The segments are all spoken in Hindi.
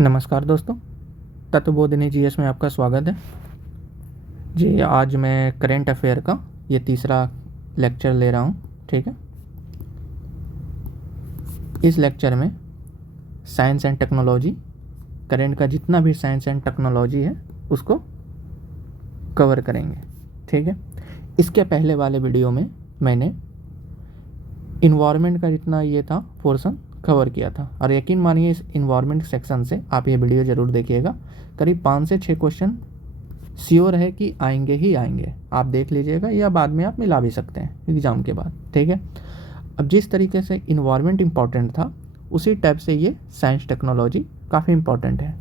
नमस्कार दोस्तों, तत्वबोधिनी जीएस में आपका स्वागत है जी। आज मैं करेंट अफेयर का ये तीसरा लेक्चर ले रहा हूँ। ठीक है, इस लेक्चर में साइंस एंड टेक्नोलॉजी, करेंट का जितना भी साइंस एंड टेक्नोलॉजी है उसको कवर करेंगे। ठीक है, इसके पहले वाले वीडियो में मैंने इन्वायरमेंट का जितना ये था पोर्शन कवर किया था, और यकीन मानिए इस इन्वायरमेंट सेक्शन से आप ये वीडियो ज़रूर देखिएगा। करीब 5 से 6 क्वेश्चन श्योर है कि आएंगे ही आएंगे, आप देख लीजिएगा, या बाद में आप मिला भी सकते हैं एग्ज़ाम के बाद। ठीक है, अब जिस तरीके से इन्वायरमेंट इम्पॉर्टेंट था उसी टाइप से ये साइंस टेक्नोलॉजी काफ़ी इम्पॉर्टेंट है।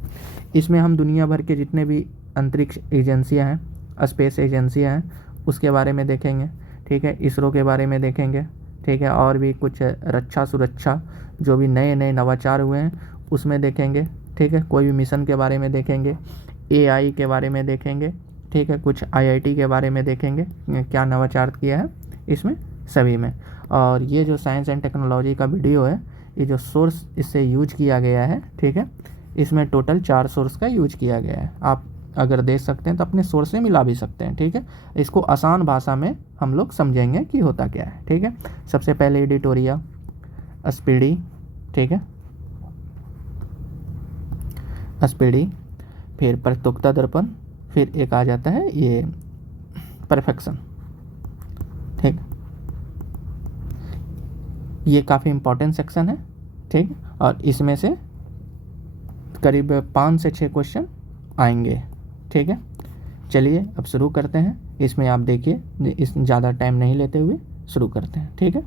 इसमें हम दुनिया भर के जितने भी अंतरिक्ष एजेंसियाँ हैं, स्पेस एजेंसियाँ हैं, उसके बारे में देखेंगे। ठीक है, इसरो के बारे में देखेंगे। ठीक है, और भी कुछ रक्षा सुरक्षा जो भी नए नए नवाचार हुए हैं उसमें देखेंगे। ठीक है, कोई भी मिशन के बारे में देखेंगे, एआई के बारे में देखेंगे। ठीक है, कुछ आईआईटी के बारे में देखेंगे, क्या नवाचार किया है इसमें सभी में। और ये जो साइंस एंड टेक्नोलॉजी का वीडियो है, ये जो सोर्स इससे यूज किया गया है, ठीक है, इसमें टोटल 4 सोर्स का यूज किया गया है। आप अगर देख सकते हैं तो अपने सोर्स से मिला भी सकते हैं। ठीक है, इसको आसान भाषा में हम लोग समझेंगे कि होता क्या है। ठीक है, सबसे पहले एडिटोरिया, स्पीडी, ठीक है, स्पीडी, फिर प्रत्युक्ता दर्पण, फिर एक आ जाता है ये परफेक्शन। ठीक, ये काफ़ी इम्पोर्टेंट सेक्शन है। ठीक, और इसमें से करीब 5 से 6 क्वेश्चन आएंगे। ठीक है, चलिए अब शुरू करते हैं। इसमें आप देखिए, इस ज़्यादा टाइम नहीं लेते हुए शुरू करते हैं। ठीक है,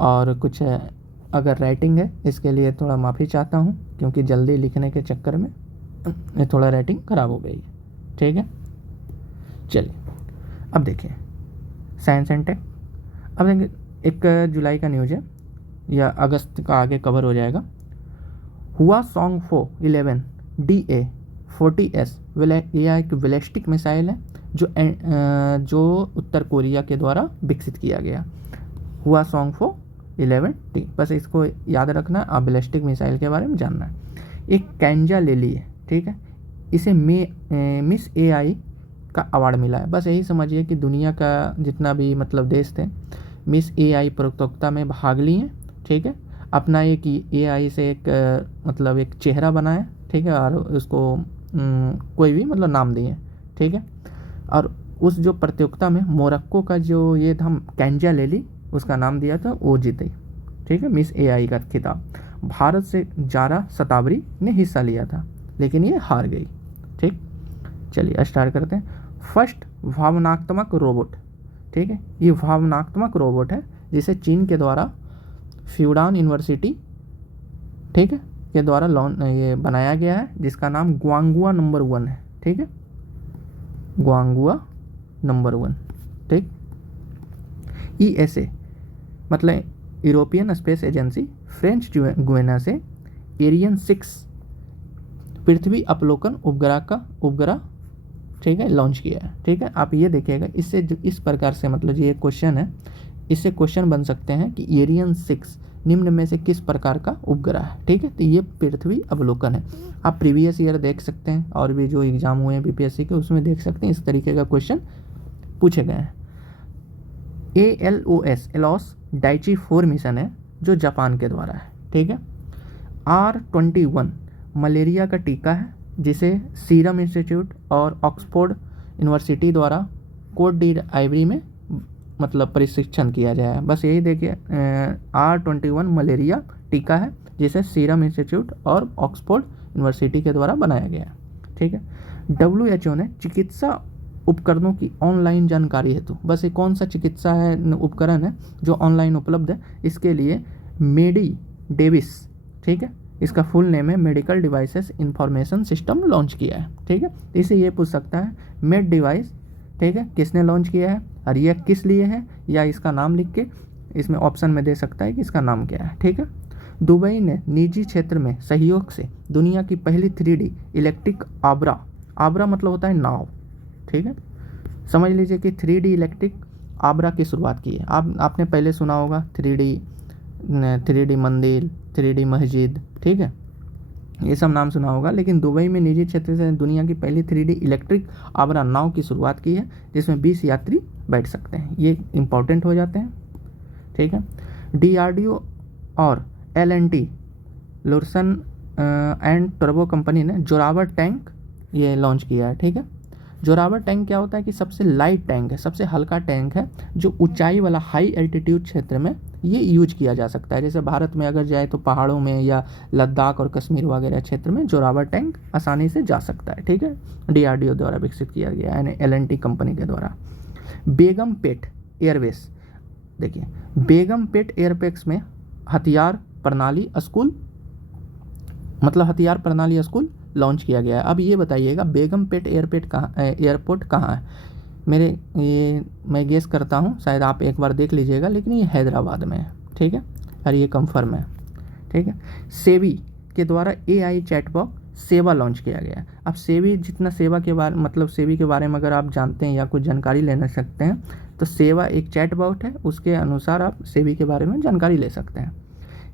और कुछ अगर राइटिंग है इसके लिए थोड़ा माफ़ी चाहता हूँ, क्योंकि जल्दी लिखने के चक्कर में थोड़ा राइटिंग ख़राब हो गई है। ठीक है, चलिए अब देखिए साइंस एंड टेक। अब देखिए 1 जुलाई का न्यूज़ है, या अगस्त का आगे कवर हो जाएगा। हुआ सॉन्ग 411 DA-40S यह एक बैलिस्टिक मिसाइल है जो उत्तर कोरिया के द्वारा विकसित किया गया। हुआ सॉन्ग 411D, बस इसको याद रखना, आप बैलिस्टिक मिसाइल के बारे में जानना है। एक कैंजा लेली है, ठीक है, इसे मिस AI का अवार्ड मिला है। बस यही समझिए कि दुनिया का जितना भी मतलब देश थे मिस AI प्रतियोगिता में भाग लिए हैं। ठीक है, अपना एक AI से एक मतलब एक चेहरा बनाया। ठीक है, और उसको कोई भी मतलब नाम दिए। ठीक है, और उस जो प्रतियोगिता में मोरक्को का जो ये था कैंजा लेली, उसका नाम दिया था, वो जीती। ठीक है, मिस AI का खिताब। भारत से जारा सतावरी ने हिस्सा लिया था, लेकिन ये हार गई। ठीक, चलिए स्टार्ट करते हैं। फर्स्ट भावनात्मक रोबोट, ठीक है, ये भावनात्मक रोबोट है जिसे चीन के द्वारा फ्यूडान यूनिवर्सिटी, ठीक है, के द्वारा ये बनाया गया है, जिसका नाम ग्वांगुआ नंबर 1 है। ठीक है, ग्वांगुआ नंबर 1। ठीक, ESA मतलब European space agency French Guiana से एरियन 6 पृथ्वी अवलोकन उपग्रह ठीक है लॉन्च किया है। ठीक है, आप ये देखिएगा, इससे इस प्रकार से मतलब ये क्वेश्चन है, इससे क्वेश्चन बन सकते हैं कि एरियन 6 निम्न में से किस प्रकार का उपग्रह है। ठीक है, तो ये पृथ्वी अवलोकन है। आप प्रीवियस ईयर देख सकते हैं, और भी जो एग्जाम हुए हैं BPSC के उसमें देख सकते हैं, इस तरीके का क्वेश्चन पूछे गए हैं। एलओस डाइची 4 मिशन है जो जापान के द्वारा है। ठीक है, R21 मलेरिया का टीका है, जिसे सीरम इंस्टीट्यूट और ऑक्सफोर्ड यूनिवर्सिटी द्वारा कोट डी आइवरी में मतलब प्रशिक्षण किया जाए है। बस यही देखिए, R21 मलेरिया टीका है जिसे सीरम इंस्टीट्यूट और ऑक्सफोर्ड यूनिवर्सिटी के द्वारा बनाया गया है। ठीक है, WHO ने चिकित्सा उपकरणों की ऑनलाइन जानकारी हेतु, बस ये कौन सा चिकित्सा है उपकरण है जो ऑनलाइन उपलब्ध है, इसके लिए मेडी डेविस, ठीक है, इसका फुल नेम है medical devices information system, launch किया है। ठीक है, इसे ये पूछ सकता है मेड डिवाइस, ठीक है, किसने लॉन्च किया है और यह किस लिए है, या इसका नाम लिख के इसमें ऑप्शन में दे सकता है कि इसका नाम क्या है। ठीक है, दुबई ने निजी क्षेत्र में सहयोग से दुनिया की पहली 3D इलेक्ट्रिक आबरा मतलब होता है नाव। ठीक है, समझ लीजिए कि 3D इलेक्ट्रिक आबरा की शुरुआत की है। आपने पहले सुना होगा 3D 3D मंदिर, 3D मस्जिद, ठीक है, ये सब नाम सुना होगा। लेकिन दुबई में निजी क्षेत्र से दुनिया की पहली 3D इलेक्ट्रिक आबरा नाव की शुरुआत की है, जिसमें 20 यात्री बैठ सकते हैं। ये इंपॉर्टेंट हो जाते हैं, ठीक है। DRDO और L&T लुरसन एंड टर्बो कंपनी ने जोरावर टैंक ये लॉन्च किया है, ठीक है। जोरावर टैंक क्या होता है कि सबसे लाइट टैंक है, सबसे हल्का टैंक है, जो ऊंचाई वाला हाई एल्टीट्यूड क्षेत्र में ये यूज किया जा सकता है। जैसे भारत में अगर जाए तो पहाड़ों में या लद्दाख और कश्मीर वगैरह क्षेत्र में जोरावर टैंक आसानी से जा सकता है, ठीक है। DRDO द्वारा विकसित किया गया है, L&T कंपनी के द्वारा। बेगमपेट एयरवेस, देखिए बेगमपेट एयरपेक्स में हथियार प्रणाली स्कूल, मतलब हथियार प्रणाली स्कूल लॉन्च किया गया है। अब ये बताइएगा बेगमपेट एयरपोर्ट कहाँ है? मैं गेस करता हूँ, शायद आप एक बार देख लीजिएगा, लेकिन ये हैदराबाद में है, ठीक है, और ये कंफर्म है, ठीक है। सेवी के द्वारा AI चैटबॉक्स सेवा लॉन्च किया गया है। अब सेवी जितना सेवा के बारे मतलब सेवी के बारे में अगर आप जानते हैं या कुछ जानकारी लेना सकते हैं तो सेवा एक चैटबॉट है, उसके अनुसार आप सेवी के बारे में जानकारी ले सकते हैं।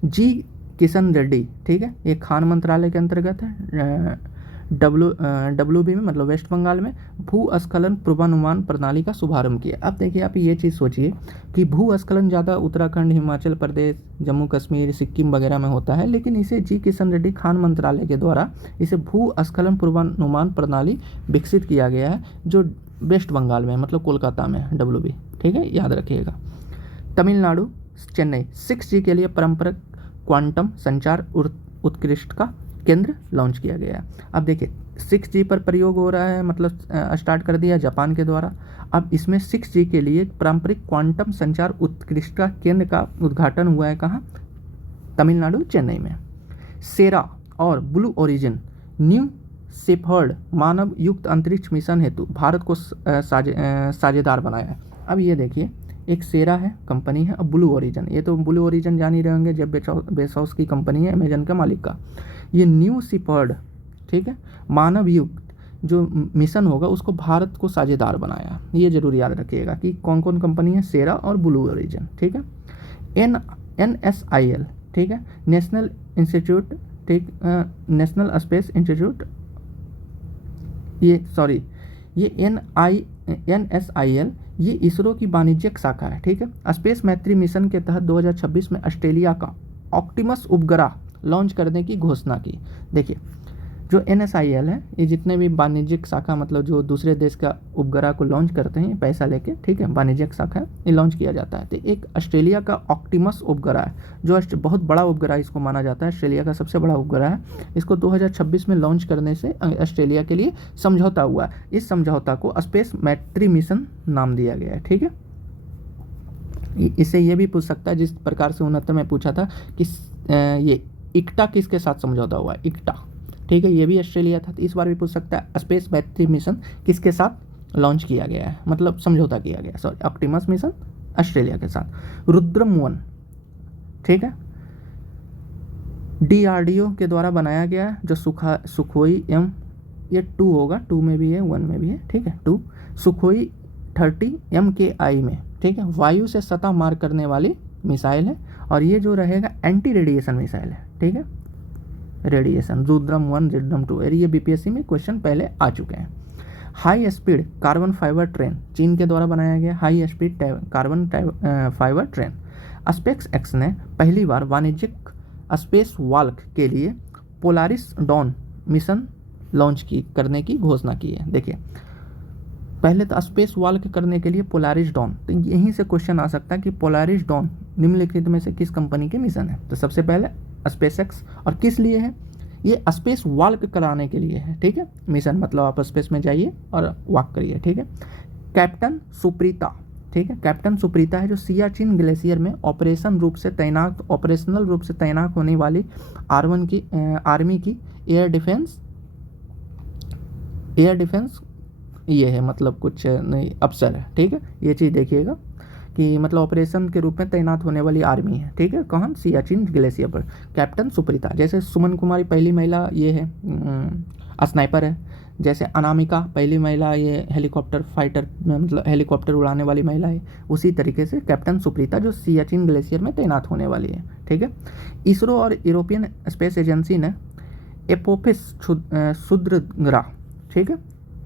जी किशन रेड्डी, ठीक है, ये खान मंत्रालय के अंतर्गत है। WB में मतलब वेस्ट बंगाल में भूस्खलन पूर्वानुमान प्रणाली का शुभारंभ किया। अब देखिए आप ये चीज़ सोचिए कि भूस्खलन ज़्यादा उत्तराखंड, हिमाचल प्रदेश, जम्मू कश्मीर, सिक्किम वगैरह में होता है, लेकिन इसे जी किशन रेड्डी खान मंत्रालय के द्वारा इसे भूस्खलन पूर्वानुमान प्रणाली विकसित किया गया है, जो वेस्ट बंगाल में मतलब कोलकाता में WB, ठीक है, याद रखिएगा। तमिलनाडु चेन्नई 6G के लिए पारंपरिक क्वांटम संचार उत्कृष्ट का केंद्र लॉन्च किया गया। अब देखिए 6G पर प्रयोग हो रहा है, मतलब स्टार्ट कर दिया जापान के द्वारा। अब इसमें 6G के लिए पारंपरिक क्वांटम संचार उत्कृष्टता केंद्र का उद्घाटन हुआ है कहाँ? तमिलनाडु चेन्नई में। सेरा और ब्लू ओरिजिन न्यू शेफर्ड मानव युक्त अंतरिक्ष मिशन हेतु भारत को साझेदार बनाया है। अब ये देखिए एक सेरा है कंपनी है, अब ब्लू ओरिजिन, ये तो ब्लू ओरिजिन जान ही रहे होंगे, जेफ बेजोस की कंपनी है, अमेजन के मालिक का। ये न्यू शेफर्ड, ठीक है, मानव युक्त जो मिशन होगा उसको भारत को साझेदार बनाया। ये जरूर याद रखिएगा कि कौन कौन कंपनी है, सेरा और ब्लू ओरिजिन, ठीक है। NSIL, ठीक है, नेशनल इंस्टीट्यूट, ठीक, नेशनल स्पेस इंस्टीट्यूट, ये NSIL ये इसरो की वाणिज्यिक शाखा है, ठीक है। स्पेस मैत्री मिशन के तहत 2026 में ऑस्ट्रेलिया का ऑप्टिमस उपग्रह लॉन्च करने की घोषणा की। देखिए जो NSIL है ये जितने भी वाणिज्यिक शाखा मतलब जो दूसरे देश का उपग्रह को लॉन्च करते हैं पैसा लेके, ठीक है, वाणिज्यिक शाखा है, ये लॉन्च किया जाता है। तो एक ऑस्ट्रेलिया का ऑप्टिमस उपग्रह है जो बहुत बड़ा उपग्रह इसको माना जाता है, ऑस्ट्रेलिया का सबसे बड़ा उपग्रह है। इसको 2026 में लॉन्च करने से ऑस्ट्रेलिया के लिए समझौता हुआ। इस समझौता को स्पेस मैत्री मिशन नाम दिया गया है, ठीक है। इससे ये भी पूछ सकता है जिस प्रकार से 69 में पूछा था कि ये इक्टा किसके साथ समझौता हुआ है, इक्टा, ठीक है, ये भी ऑस्ट्रेलिया था। तो इस बार भी पूछ सकता है स्पेस मैत्री मिशन किसके साथ लॉन्च किया गया है, मतलब समझौता किया गया, सॉरी, ऑप्टिमस मिशन ऑस्ट्रेलिया के साथ। रुद्रम 1, ठीक है, DRDO के द्वारा बनाया गया जो सुखोई M, ये 2 होगा, 2 में भी है 1 में भी है, ठीक है, 2 सुखोई 30 MKI में, ठीक है, वायु से सतह मार करने वाली मिसाइल है। और ये जो रहेगा एंटी रेडिएशन मिसाइल है, ठीक है, रेडिएशन। रुद्रम 1, रुद्रम 2, और ये BPSC में क्वेश्चन पहले आ चुके हैं। High speed carbon fibre train चीन के द्वारा बनाया गया high speed carbon fibre train. Space x ने पहली बार वाणिज्यिक स्पेस वॉक के लिए पोलारिस डॉन मिशन लॉन्च करने की घोषणा की है। देखिए पहले तो स्पेस वॉक करने के लिए पोलारिस डॉन, तो यहीं से क्वेश्चन आ सकता है कि पोलारिस डॉन निम्नलिखित में से किस कंपनी के मिशन है। तो सबसे पहले स्पेस एक्स, और किस लिए है, ये स्पेस वॉक कराने के लिए है, ठीक है, मिशन मतलब आप स्पेस में जाइए और वॉक करिए, ठीक है। कैप्टन सुप्रीता, ठीक है, कैप्टन सुप्रीता है जो सियाचिन ग्लेशियर में ऑपरेशनल रूप से तैनात होने वाली आर्मी की एयर डिफेंस ये है, मतलब कुछ नहीं अफसर है, ठीक है। ये चीज़ देखिएगा कि मतलब ऑपरेशन के रूप में तैनात होने वाली आर्मी है, ठीक है, कहाँ, सियाचिन ग्लेशियर पर। कैप्टन सुप्रीता, जैसे सुमन कुमारी पहली महिला ये है स्नाइपर है, जैसे अनामिका पहली महिला ये हेलीकॉप्टर फाइटर मतलब हेलीकॉप्टर उड़ाने वाली महिला है। उसी तरीके से कैप्टन सुप्रीता जो सियाचिन ग्लेशियर में तैनात होने वाली है। ठीक है। इसरो और यूरोपियन स्पेस एजेंसी ने एपोफिस क्षुद्रग्रह, ठीक है,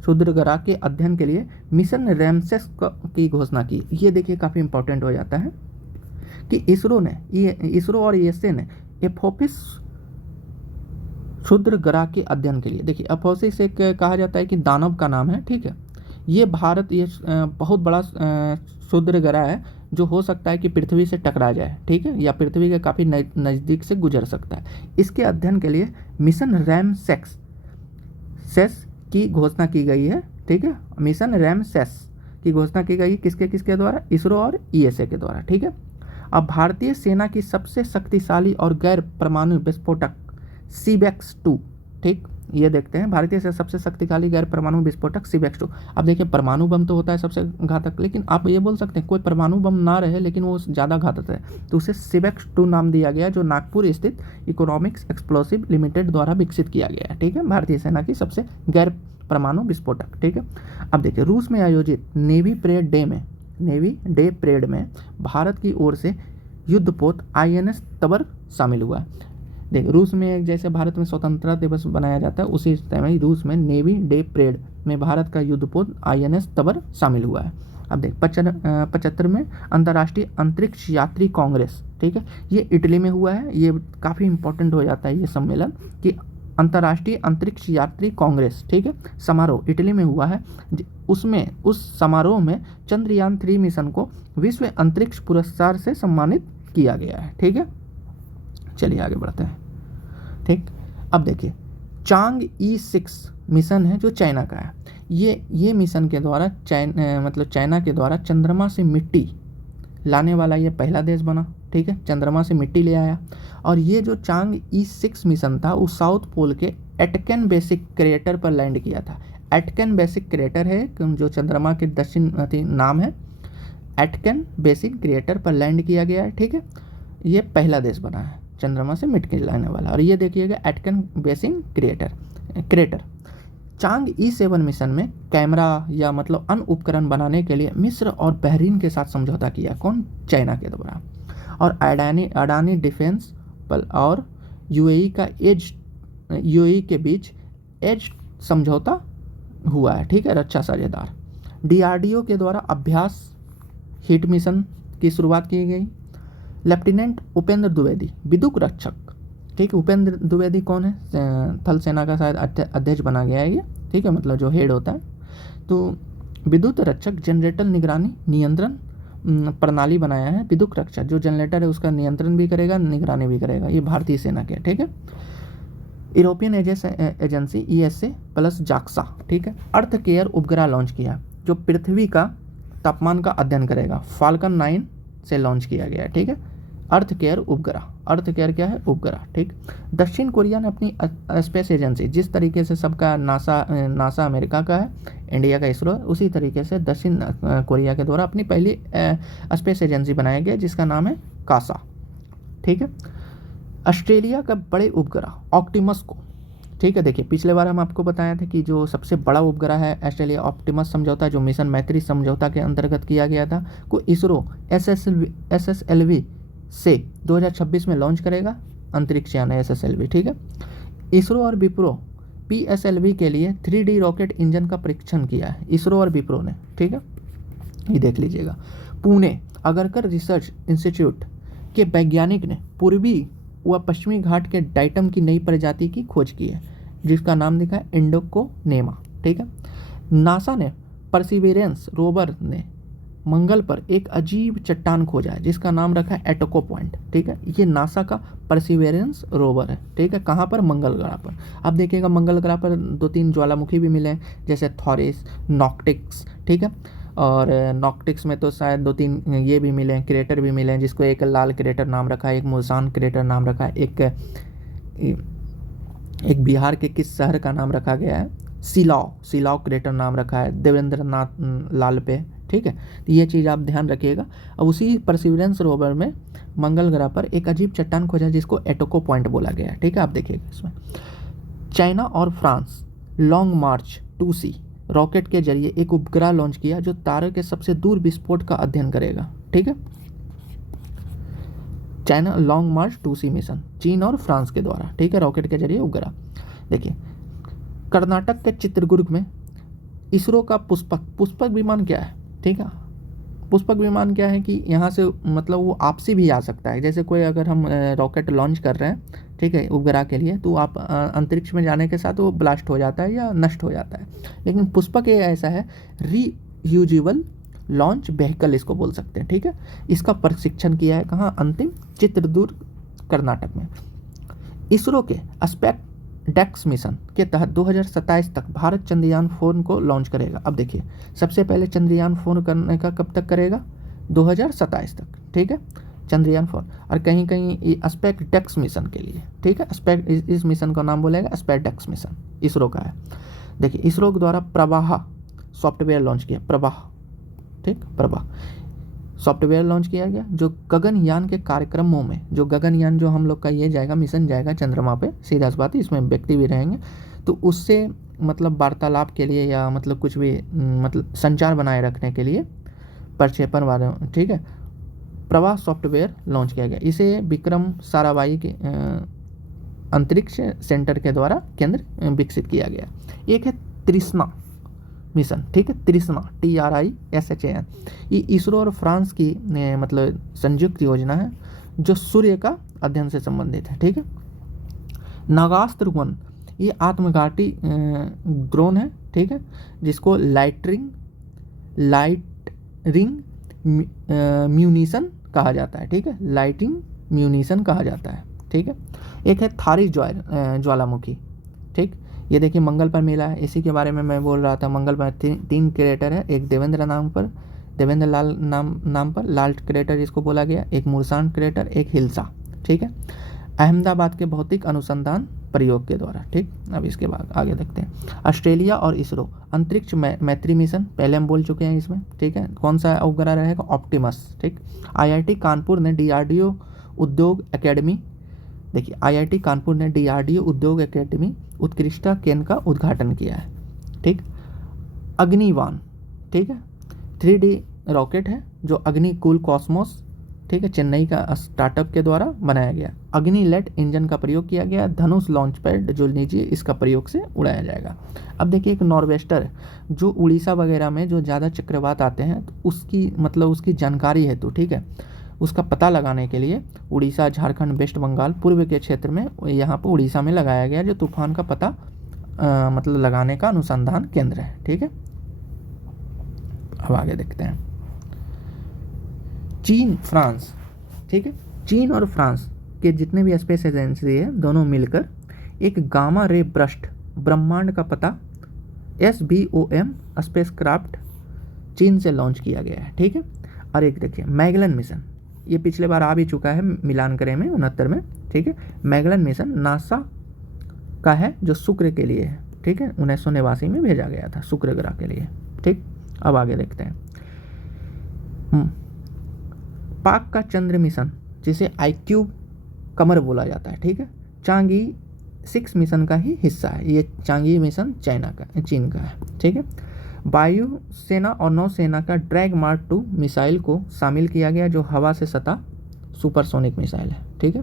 क्षुद्रग्रह के अध्ययन के लिए मिशन रैमसेस की घोषणा की। ये देखिए काफ़ी इंपॉर्टेंट हो जाता है कि इसरो और ईएसए ने एपोफिस क्षुद्रग्रह के अध्ययन के लिए, देखिए एपोफिस एक कहा जाता है कि दानव का नाम है। ठीक है। ये बहुत बड़ा क्षुद्रग्रह है जो हो सकता है कि पृथ्वी से टकरा जाए। ठीक है, या पृथ्वी के काफ़ी नज़दीक से गुजर सकता है। इसके अध्ययन के लिए मिशन रैमसेस की घोषणा की गई है। ठीक है, मिशन रैमसेस की घोषणा की गई किसके द्वारा? इसरो और ईएसए के द्वारा। ठीक है। अब भारतीय सेना की सबसे शक्तिशाली और गैर परमाणु विस्फोटक CBEX-2, ठीक, ये देखते हैं भारतीय से सबसे शक्तिशाली गैर परमाणु विस्फोटक CBEX-2। अब देखिए परमाणु बम तो होता है सबसे घातक, लेकिन आप ये बोल सकते हैं कोई परमाणु बम ना रहे लेकिन वो ज़्यादा घातक है, तो उसे CBEX-2 नाम दिया गया, जो नागपुर स्थित इकोनॉमिक्स एक्सप्लोसिव लिमिटेड द्वारा विकसित किया गया है। ठीक है, भारतीय सेना की सबसे गैर परमाणु विस्फोटक। ठीक है। अब देखिए रूस में आयोजित नेवी डे परेड में भारत की ओर से युद्धपोत INS तबर शामिल हुआ। देखिए रूस में जैसे भारत में स्वतंत्रता दिवस बनाया जाता है, उसी समय रूस में नेवी डे परेड में भारत का युद्धपोत INS तबर शामिल हुआ है। अब देख 75 में अंतर्राष्ट्रीय अंतरिक्ष यात्री कांग्रेस, ठीक है, ये इटली में हुआ है। ये काफ़ी इंपॉर्टेंट हो जाता है ये सम्मेलन कि अंतर्राष्ट्रीय अंतरिक्ष यात्री कांग्रेस, ठीक है, समारोह इटली में हुआ है। उस समारोह में चंद्रयान 3 मिशन को विश्व अंतरिक्ष पुरस्कार से सम्मानित किया गया है। ठीक है, चलिए आगे बढ़ते हैं। ठीक, अब देखिए चांग-E6 मिशन है जो चाइना का है। ये मिशन के द्वारा चाइना के द्वारा चंद्रमा से मिट्टी लाने वाला ये पहला देश बना। ठीक है, चंद्रमा से मिट्टी ले आया। और ये जो चांग-E6 मिशन था वो साउथ पोल के एटकेन बेसिक क्रेटर पर लैंड किया था। एटकेन बेसिक क्रेटर है जो चंद्रमा के दक्षिण नाम है। एटकेन बेसिक क्रेटर पर लैंड किया गया है। ठीक है, ये पहला देश बना है चंद्रमा से मिट्टी लाने वाला। और ये देखिएगा एटकेन बेसिक क्रेटर। चांग-E7 मिशन में कैमरा या मतलब अन्य उपकरण बनाने के लिए मिस्र और बहरीन के साथ समझौता किया। कौन? चाइना के द्वारा। और अडानी डिफेंस और यूएई के बीच एज समझौता हुआ है। ठीक है, रक्षा साझेदार। DRDO के द्वारा अभ्यास हिट मिशन की शुरुआत की गई। लेफ्टिनेंट उपेंद्र द्विवेदी विदुक रक्षक। ठीक है, उपेंद्र द्विवेदी कौन है? थल सेना का शायद अध्यक्ष बना गया है ये। ठीक है, मतलब जो हेड होता है। तो विद्युत रक्षक जनरेटर निगरानी नियंत्रण प्रणाली बनाया है। विद्युत रक्षक जो जनरेटर है उसका नियंत्रण भी करेगा, निगरानी भी करेगा। ये भारतीय सेना के। ठीक है। European agency ESA plus JAXA, ठीक है, अर्थ केयर उपग्रह लॉन्च किया जो पृथ्वी का तापमान का अध्ययन करेगा। फाल्कन 9 से लॉन्च किया गया है। ठीक है, अर्थ केयर उपग्रह। अर्थ केयर क्या है? उपग्रह। ठीक। दक्षिण कोरिया ने अपनी स्पेस एजेंसी, जिस तरीके से सबका नासा अमेरिका का है, इंडिया का इसरो, उसी तरीके से दक्षिण कोरिया के द्वारा अपनी पहली स्पेस एजेंसी बनाया गया जिसका नाम है कासा। ठीक है। ऑस्ट्रेलिया का बड़े उपग्रह ऑप्टिमस को, ठीक है, देखिए पिछले बार हम आपको बताया था कि जो सबसे बड़ा उपग्रह है ऑस्ट्रेलिया ऑप्टिमस समझौता जो मिशन मैत्री समझौता के अंतर्गत किया गया था, को इसरो SSLV से 2026 में लॉन्च करेगा। अंतरिक्ष यान SSLV। ठीक है। इसरो और विप्रो PSLV के लिए 3D रॉकेट इंजन का परीक्षण किया है, इसरो और विप्रो ने। ठीक है, ये देख लीजिएगा। पुणे अगरकर रिसर्च इंस्टीट्यूट के वैज्ञानिक ने पूर्वी व पश्चिमी घाट के डाइटम की नई प्रजाति की खोज की है जिसका नाम लिखा है इंडोकोनेमा। ठीक है। नासा ने परसिवियरेंस रोवर ने मंगल पर एक अजीब चट्टान खोजा है जिसका नाम रखा है एटोको पॉइंट। ठीक है, ये नासा का परसिवियरेंस रोवर है। ठीक है, कहाँ पर? मंगल ग्रह पर। अब देखिएगा मंगल ग्रह पर 2-3 ज्वालामुखी भी मिले हैं जैसे थॉरिस, नॉक्टिक्स। ठीक है, और नॉक्टिक्स में तो शायद 2-3 ये भी मिले हैं, क्रेटर भी मिले हैं, जिसको एक लाल क्रेटर नाम रखा है, एक मुल्सान क्रेटर नाम रखा है, एक बिहार के किस शहर का नाम रखा गया है? सिलाव क्रेटर नाम रखा है देवेंद्र नाथ लाल पे। ठीक है, तो ये चीज़ आप ध्यान रखिएगा। और उसी परसिवियरेंस रोवर में मंगल ग्रह पर एक अजीब चट्टान खोजा जिसको एटोको पॉइंट बोला गया है। ठीक है, आप देखिएगा इसमें। चाइना और फ्रांस लॉन्ग मार्च 2C रॉकेट के जरिए एक उपग्रह लॉन्च किया जो तारे के सबसे दूर विस्फोट का अध्ययन करेगा। ठीक है, चाइना लॉन्ग मार्च 2C मिशन, चीन और फ्रांस के द्वारा। ठीक है, रॉकेट के जरिए उपग्रह। देखिए, कर्नाटक के चित्रदुर्ग में इसरो का पुष्पक विमान क्या है? ठीक है, पुष्पक विमान क्या है कि यहाँ से मतलब वो आपसी भी आ सकता है। जैसे कोई अगर हम रॉकेट लॉन्च कर रहे हैं, ठीक है, उपग्रह के लिए, तो आप अंतरिक्ष में जाने के साथ वो ब्लास्ट हो जाता है या नष्ट हो जाता है। लेकिन पुष्पक ये ऐसा है, रीयूजेबल लॉन्च व्हीकल इसको बोल सकते हैं। ठीक है, इसका प्रशिक्षण किया है कहाँ? अंतिम चित्रदुर्ग कर्नाटक में। इसरो के स्पेस डेक्स मिशन के तहत 2027 तक भारत चंद्रयान 4 को लॉन्च करेगा। अब देखिए, सबसे पहले चंद्रयान 4 करने का कब तक करेगा? 2027 तक। ठीक है, चंद्रयान 4। और कहीं कहीं स्पेस डेक्स मिशन के लिए, ठीक है, इस मिशन का नाम बोलेगा स्पेस डेक्स मिशन, इसरो का है। देखिए, इसरो के द्वारा प्रवाह सॉफ्टवेयर लॉन्च किया, प्रवाह, ठीक, प्रवाह सॉफ्टवेयर लॉन्च किया गया, जो गगनयान के कार्यक्रमों में, जो गगनयान जो हम लोग का ये जाएगा, मिशन जाएगा चंद्रमा पे, सीधा सी बात है, इसमें व्यक्ति भी रहेंगे, तो उससे मतलब वार्तालाप के लिए या मतलब कुछ भी मतलब संचार बनाए रखने के लिए प्रक्षेपण वाले, ठीक है, प्रवाह सॉफ्टवेयर लॉन्च किया गया। इसे विक्रम साराभाई के अंतरिक्ष सेंटर के द्वारा केंद्र विकसित किया गया। एक है तृष्णा मिशन, ठीक है, तृष्णा, TRISHAN, ये इसरो और फ्रांस की मतलब संयुक्त योजना है जो सूर्य का अध्ययन से संबंधित है। ठीक है, नागास्त्र 1, ये आत्मघाती ड्रोन है। ठीक है, जिसको लाइटरिंग म्यूनिशन कहा जाता है। ठीक है, लाइटिंग म्यूनिशन कहा जाता है। ठीक है, एक है थारी ज्वालामुखी। ठीक, ये देखिए मंगल पर मिला है, इसी के बारे में मैं बोल रहा था। मंगल पर तीन क्रेटर है, एक देवेंद्र लाल नाम पर लाल क्रेटर जिसको बोला गया, एक मुरसान क्रेटर, एक हिल्सा। ठीक है, अहमदाबाद के भौतिक अनुसंधान प्रयोग के द्वारा। ठीक, अब इसके बाद आगे देखते हैं। ऑस्ट्रेलिया और इसरो अंतरिक्ष मैत्री मिशन, पहले हम बोल चुके हैं इसमें। ठीक है, कौन सा उपग्रह रहेगा? ऑप्टिमस। ठीक, IIT कानपुर ने DRDO उद्योग अकेडमी, देखिए IIT कानपुर ने DRDO उद्योग अकेडमी उत्कृष्टता केंद्र का उद्घाटन किया है। ठीक, अग्निवान, ठीक है, 3D रॉकेट है जो अग्निकुल कॉस्मोस, ठीक है, चेन्नई का स्टार्टअप के द्वारा बनाया गया। अग्निलेट इंजन का प्रयोग किया गया। धनुष लॉन्च पैड जो लीजिए इसका प्रयोग से उड़ाया जाएगा। अब देखिए, एक नॉर्वेस्टर जो उड़ीसा वगैरह में जो ज़्यादा चक्रवात आते हैं, तो उसकी मतलब उसकी जानकारी है, तो ठीक है, उसका पता लगाने के लिए उड़ीसा, झारखंड, वेस्ट बंगाल, पूर्व के क्षेत्र में, यहाँ पर उड़ीसा में लगाया गया, जो तूफान का पता मतलब लगाने का अनुसंधान केंद्र है। ठीक है, अब आगे देखते हैं। चीन, फ्रांस, ठीक है, चीन और फ्रांस के जितने भी स्पेस एजेंसी है, दोनों मिलकर एक गामा रे ब्रस्ट ब्रह्मांड का पता SBOM स्पेसक्राफ्ट चीन से लॉन्च किया गया है। ठीक है, और एक देखिए मैगलन मिशन, ये पिछले बार आ भी चुका है मिलान करे में 69 में। ठीक है, मैगलन मिशन नासा का है जो शुक्र के लिए है। ठीक है, 1989 में भेजा गया था शुक्र ग्रह के लिए। ठीक, अब आगे देखते हैं। पाक का चंद्र मिशन, जिसे IQ कमर बोला जाता है। ठीक है, चांगी 6 मिशन का ही हिस्सा है। ये चांगी मिशन चीन का है। ठीक है, वायुसेना और नौसेना का ड्रैग मार्क 2 मिसाइल को शामिल किया गया, जो हवा से सटा सुपरसोनिक मिसाइल है। ठीक है,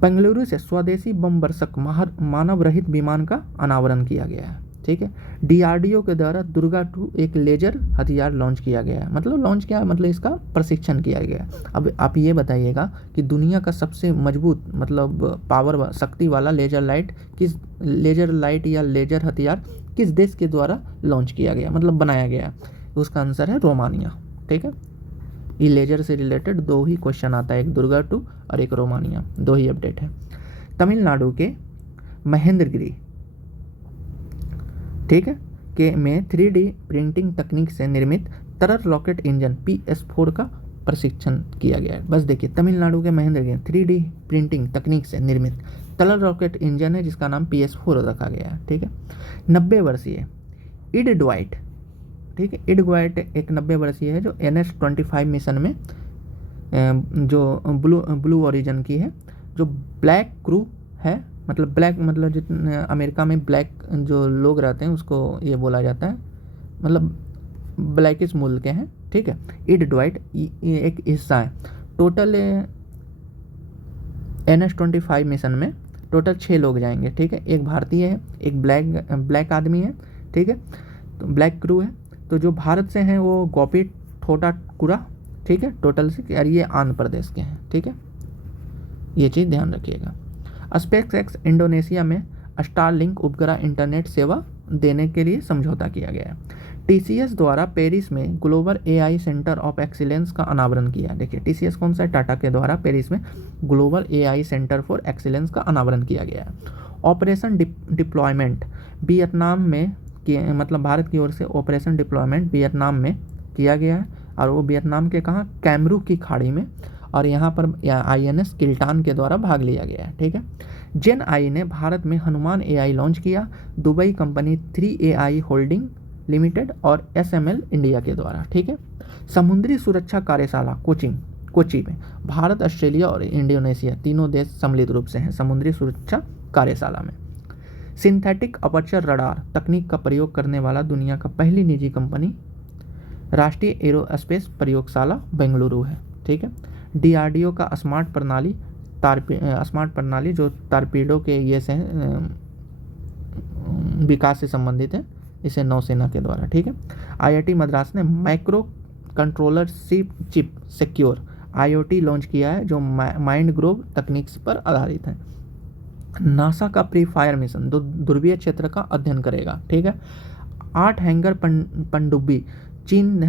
बेंगलुरु से स्वदेशी बम वर्षक मानव रहित विमान का अनावरण किया गया है। ठीक है, DRDO के द्वारा दुर्गा 2 एक लेजर हथियार लॉन्च किया गया है। मतलब लॉन्च किया मतलब इसका प्रशिक्षण किया गया। अब आप ये बताइएगा कि दुनिया का सबसे मजबूत मतलब पावर शक्ति वाला लेजर लाइट या लेजर हथियार किस देश के द्वारा लॉन्च किया गया, मतलब बनाया गया? उसका आंसर है रोमानिया। ठीक है, ये लेजर से रिलेटेड 2 ही क्वेश्चन आता है, एक दुर्गा 2 और एक रोमानिया, 2 ही अपडेट है। तमिलनाडु के महेंद्रगिरी, ठीक है, के में 3D प्रिंटिंग तकनीक से निर्मित तरल रॉकेट इंजन PS4 का प्रशिक्षण किया गया है। बस देखिए, तमिलनाडु के महेंद्रगिरी 3D प्रिंटिंग तकनीक से निर्मित तरल रॉकेट इंजन है जिसका नाम PS4 रखा गया है। ठीक है, 90 वर्षीय इड ड्वाइट, ठीक है, इड ड्वाइट एक 90 वर्षीय है जो NS-25 मिशन में जो ब्लू ओरिजिन की है, जो ब्लैक क्रू है मतलब ब्लैक, मतलब जितने अमेरिका में ब्लैक जो लोग रहते हैं उसको ये बोला जाता है, मतलब ब्लैकिश मूल के हैं, ठीक है। इड ड्वाइट ये एक हिस्सा है। टोटल NS-25 मिशन में टोटल 6 लोग जाएंगे, ठीक है। एक भारतीय है, एक ब्लैक आदमी है, ठीक है, तो ब्लैक क्रू है। तो जो भारत से हैं वो गोपी ठोटाकुरा, ठीक है, टोटल से, और ये आंध्र प्रदेश के हैं, ठीक है, ये चीज़ ध्यान रखिएगा। स्पेसएक्स इंडोनेशिया में स्टारलिंक उपग्रह इंटरनेट सेवा देने के लिए समझौता किया गया है। TCS द्वारा पेरिस में global AI centre of excellence का अनावरण किया। देखिए TCS कौन सा है, टाटा के द्वारा पेरिस में global AI centre for excellence का अनावरण किया गया है। ऑपरेशन डिप्लॉयमेंट वियतनाम में मतलब भारत की ओर से ऑपरेशन डिप्लॉयमेंट वियतनाम में किया गया है, और वो वियतनाम के कहाँ, कैमरू की खाड़ी में, और यहाँ पर INS किल्टान के द्वारा भाग लिया गया है, ठीक है। जेन आई ने भारत में हनुमान AI लॉन्च किया, Dubai company 3AI holding limited और SML इंडिया के द्वारा, ठीक है। समुद्री सुरक्षा कार्यशाला कोची में भारत, ऑस्ट्रेलिया और इंडोनेशिया तीनों देश सम्मिलित रूप से हैं समुद्री सुरक्षा कार्यशाला में। सिंथेटिक अपर्चर रडार तकनीक का प्रयोग करने वाला दुनिया का पहली निजी कंपनी राष्ट्रीय एरोस्पेस प्रयोगशाला बेंगलुरु है, ठीक है। DRDO का स्मार्ट प्रणाली जो टारपीडो के ये से विकास से संबंधित है, इसे नौसेना के द्वारा, ठीक है। IIT मद्रास ने micro controller chip secure IoT launch किया है जो माइंड ग्रोव तकनीक पर आधारित है। नासा का प्री फायर मिशन ध्रुवीय क्षेत्र का अध्ययन करेगा, ठीक है। 8 हैंगर पनडुब्बी चीन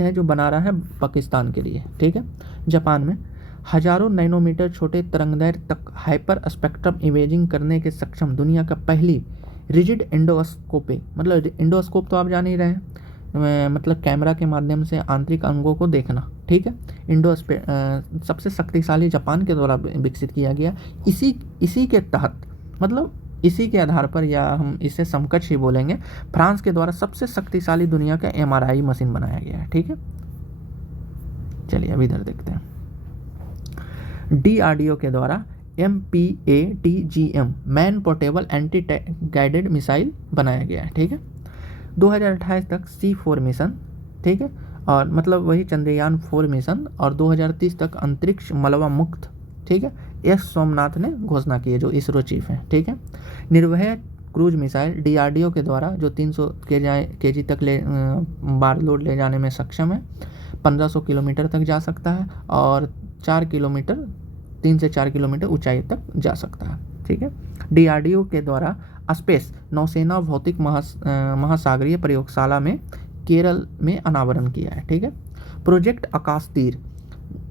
है जो बना रहा है पाकिस्तान के लिए, ठीक है। जापान में हजारों नैनोमीटर छोटे तरंगदैर्घ्य तक हाइपर स्पेक्ट्रम इमेजिंग करने के सक्षम दुनिया का पहली रिजिड एंडोस्कोपी, मतलब एंडोस्कोप तो आप जान ही रहे हैं, मतलब कैमरा के माध्यम से आंतरिक अंगों को देखना, ठीक है। सबसे शक्तिशाली जापान के द्वारा विकसित किया गया। इसी के तहत, मतलब इसी के आधार पर, या हम इसे समकक्ष ही बोलेंगे, फ्रांस के द्वारा सबसे शक्तिशाली दुनिया का MRI मशीन बनाया गया है, ठीक है। चलिए अब इधर देखते हैं। DRDO के द्वारा MPATGM man portable anti guided missile बनाया गया है, ठीक है। 2028 तक C4 मिशन, ठीक है, और मतलब वही चंद्रयान 4 मिशन, और 2030 तक अंतरिक्ष मलबा मुक्त, ठीक है। S सोमनाथ ने घोषणा की है जो इसरो चीफ हैं, ठीक है। निर्भय क्रूज मिसाइल DRDO के द्वारा जो 300 kg तक बार लोड ले जाने में सक्षम है, 1500 किलोमीटर तक जा सकता है, और 3 से 4 किलोमीटर ऊंचाई तक जा सकता है, ठीक है। DRDO के द्वारा स्पेस नौसेना भौतिक महासागरीय प्रयोगशाला में केरल में अनावरण किया है, ठीक है। प्रोजेक्ट आकाश तीर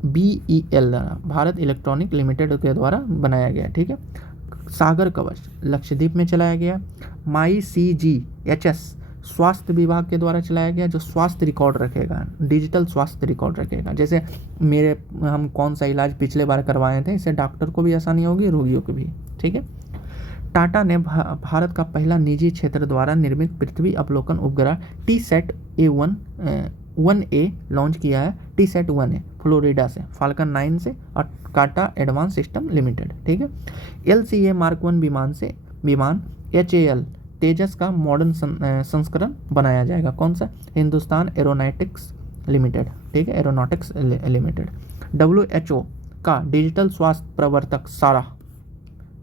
BEL भारत इलेक्ट्रॉनिक लिमिटेड के द्वारा बनाया गया, ठीक है। सागर कवच लक्षद्वीप में चलाया गया। MyCGHS स्वास्थ्य विभाग के द्वारा चलाया गया, जो स्वास्थ्य रिकॉर्ड रखेगा, डिजिटल स्वास्थ्य रिकॉर्ड रखेगा। जैसे हम कौन सा इलाज पिछले बार करवाए थे, इससे डॉक्टर को भी आसानी होगी, रोगियों को भी, ठीक है। टाटा ने भारत का पहला निजी क्षेत्र द्वारा निर्मित पृथ्वी अवलोकन उपग्रह TSAT 1A लॉन्च किया है। TSAT 1A फ्लोरिडा से, फाल्कन 9 से, और टाटा एडवांस सिस्टम लिमिटेड, ठीक है। LCA Mark 1 विमान HAL तेजस का मॉडर्न संस्करण बनाया जाएगा। कौन सा, हिंदुस्तान एरोनॉटिक्स लिमिटेड, ठीक है, एरोनॉटिक्स लिमिटेड। WHO का डिजिटल स्वास्थ्य प्रवर्तक सारा,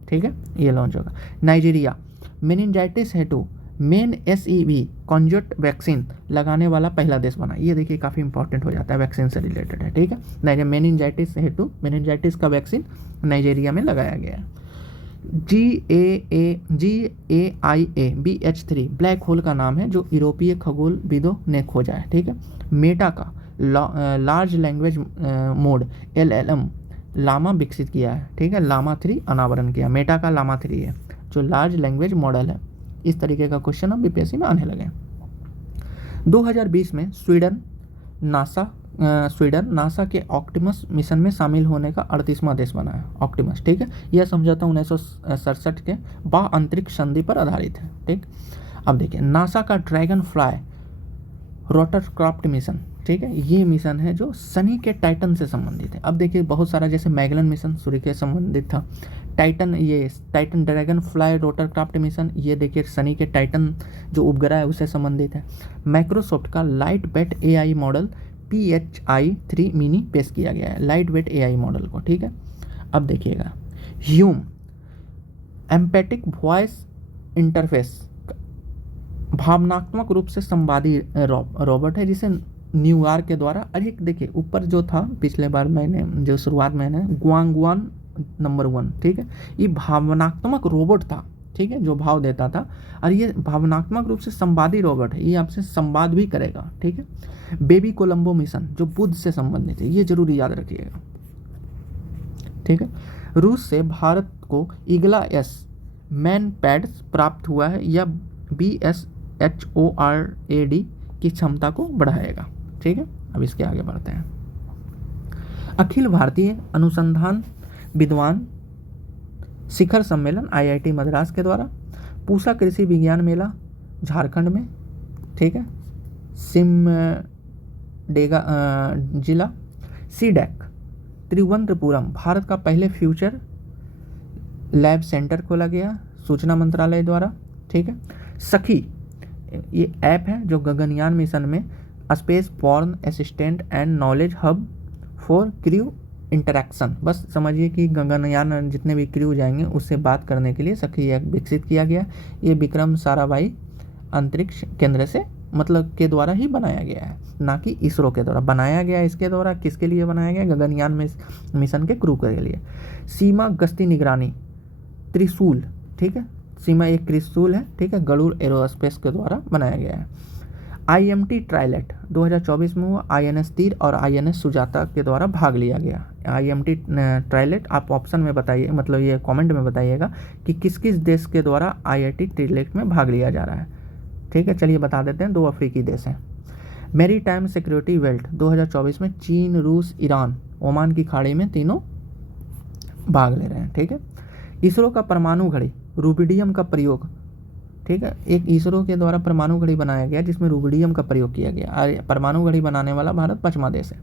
ठीक है, ये लॉन्च होगा। नाइजीरिया मेनिंजाइटिस हेतु मेन SEV कॉन्जुगेट वैक्सीन लगाने वाला पहला देश बना। ये देखिए काफ़ी इंपॉर्टेंट हो जाता है, वैक्सीन से रिलेटेड है, ठीक है। मेनिंजाइटिस हेतु मेनिंजाइटिस का वैक्सीन नाइजीरिया में लगाया गया है। GAIA BH3 ब्लैक होल का नाम है जो यूरोपीय खगोलविदों ने खोजा है, ठीक है। मेटा का large language mode LLM Llama विकसित किया है, ठीक है। लामा 3 अनावरण किया। मेटा का लामा 3 है जो लार्ज लैंग्वेज मॉडल है। इस तरीके का क्वेश्चन अब BPSC में आने लगे। 2020 में स्वीडन नासा के ऑप्टिमस मिशन में शामिल होने का 38वां देश बना है। ऑप्टिमस, ठीक है। यह समझौता 1967 के बाह्य अंतरिक्ष संधि पर आधारित है, ठीक। अब देखिए नासा का ड्रैगन फ्लाई रोटरक्राफ्ट मिशन, ठीक है, ये मिशन है जो शनि के टाइटन से संबंधित है। अब देखिए बहुत सारा, जैसे मैगलन मिशन सूर्य के संबंधित था, टाइटन, ये Titan dragon fly rotorcraft mission, ये देखिए शनि के टाइटन जो उपग्रह है उससे संबंधित है। माइक्रोसॉफ्ट का light weight AI model PHI-3 mini पेश किया गया है, लाइट वेट AI मॉडल को, ठीक है। अब देखिएगा ह्यूम एम्पैथिक वॉइस इंटरफेस, भावनात्मक रूप से संवादी रोबोट है जिसे न्यूयॉर्क के द्वारा, अरे देखिए ऊपर जो था पिछले बार मैंने जो शुरुआत मैंने गुआंगुआन नंबर 1, ठीक है, ये भावनात्मक रोबोट था, ठीक है, जो भाव देता था, और ये भावनात्मक रूप से संवादी रोबोट है, ये आपसे संवाद भी करेगा, ठीक है। बेबी कोलंबो मिशन जो बुध से संबंधित है, ये जरूरी याद रखिएगा, ठीक है। रूस से भारत को ईगला S मैन पैड्स प्राप्त हुआ है, यह BSHORAD की क्षमता को बढ़ाएगा, ठीक है। अब इसके आगे बढ़ते हैं। अखिल भारतीय अनुसंधान विद्वान शिखर सम्मेलन IIT मद्रास के द्वारा, पूसा कृषि विज्ञान मेला झारखंड में, ठीक है, सिमडेगा जिला, CDAC त्रिवंतपुरम भारत का पहले फ्यूचर लैब सेंटर खोला गया सूचना मंत्रालय द्वारा, ठीक है। सखी ये ऐप है जो गगनयान मिशन में space born assistant and knowledge hub for crew interaction, बस समझिए कि गगनयान जितने भी क्रू जाएंगे उससे बात करने के लिए सखी ऐप विकसित किया गया। ये विक्रम साराभाई अंतरिक्ष केंद्र से मतलब के द्वारा ही बनाया गया है, ना कि इसरो के द्वारा बनाया गया। इसके द्वारा किसके लिए बनाया गया? गगनयान मिशन के क्रू के लिए। सीमा गश्ती निगरानी त्रिशूल, ठीक है, सीमा एक त्रिशूल है, ठीक है, गरुड़ एरोस्पेस के द्वारा बनाया गया है। IMT ट्रायलेट 2024 में हुआ, INS तीर और INS सुजाता के द्वारा भाग लिया गया। IMT ट्रायलेट आप ऑप्शन में बताइए, मतलब ये कमेंट में बताइएगा कि किस किस देश के द्वारा IIT ट्रायलेट में भाग लिया जा रहा है, ठीक है। चलिए बता देते हैं, 2 अफ्रीकी देश हैं। मेरी टाइम सिक्योरिटी वेल्ट 2024 में चीन, रूस, ईरान, ओमान की खाड़ी में तीनों भाग ले रहे हैं, ठीक है। इसरो का परमाणु घड़ी रूबिडियम का प्रयोग, ठीक है, एक इसरो के द्वारा परमाणु घड़ी बनाया गया जिसमें रूबिडियम का प्रयोग किया गया। परमाणु घड़ी बनाने वाला भारत 5वां देश है।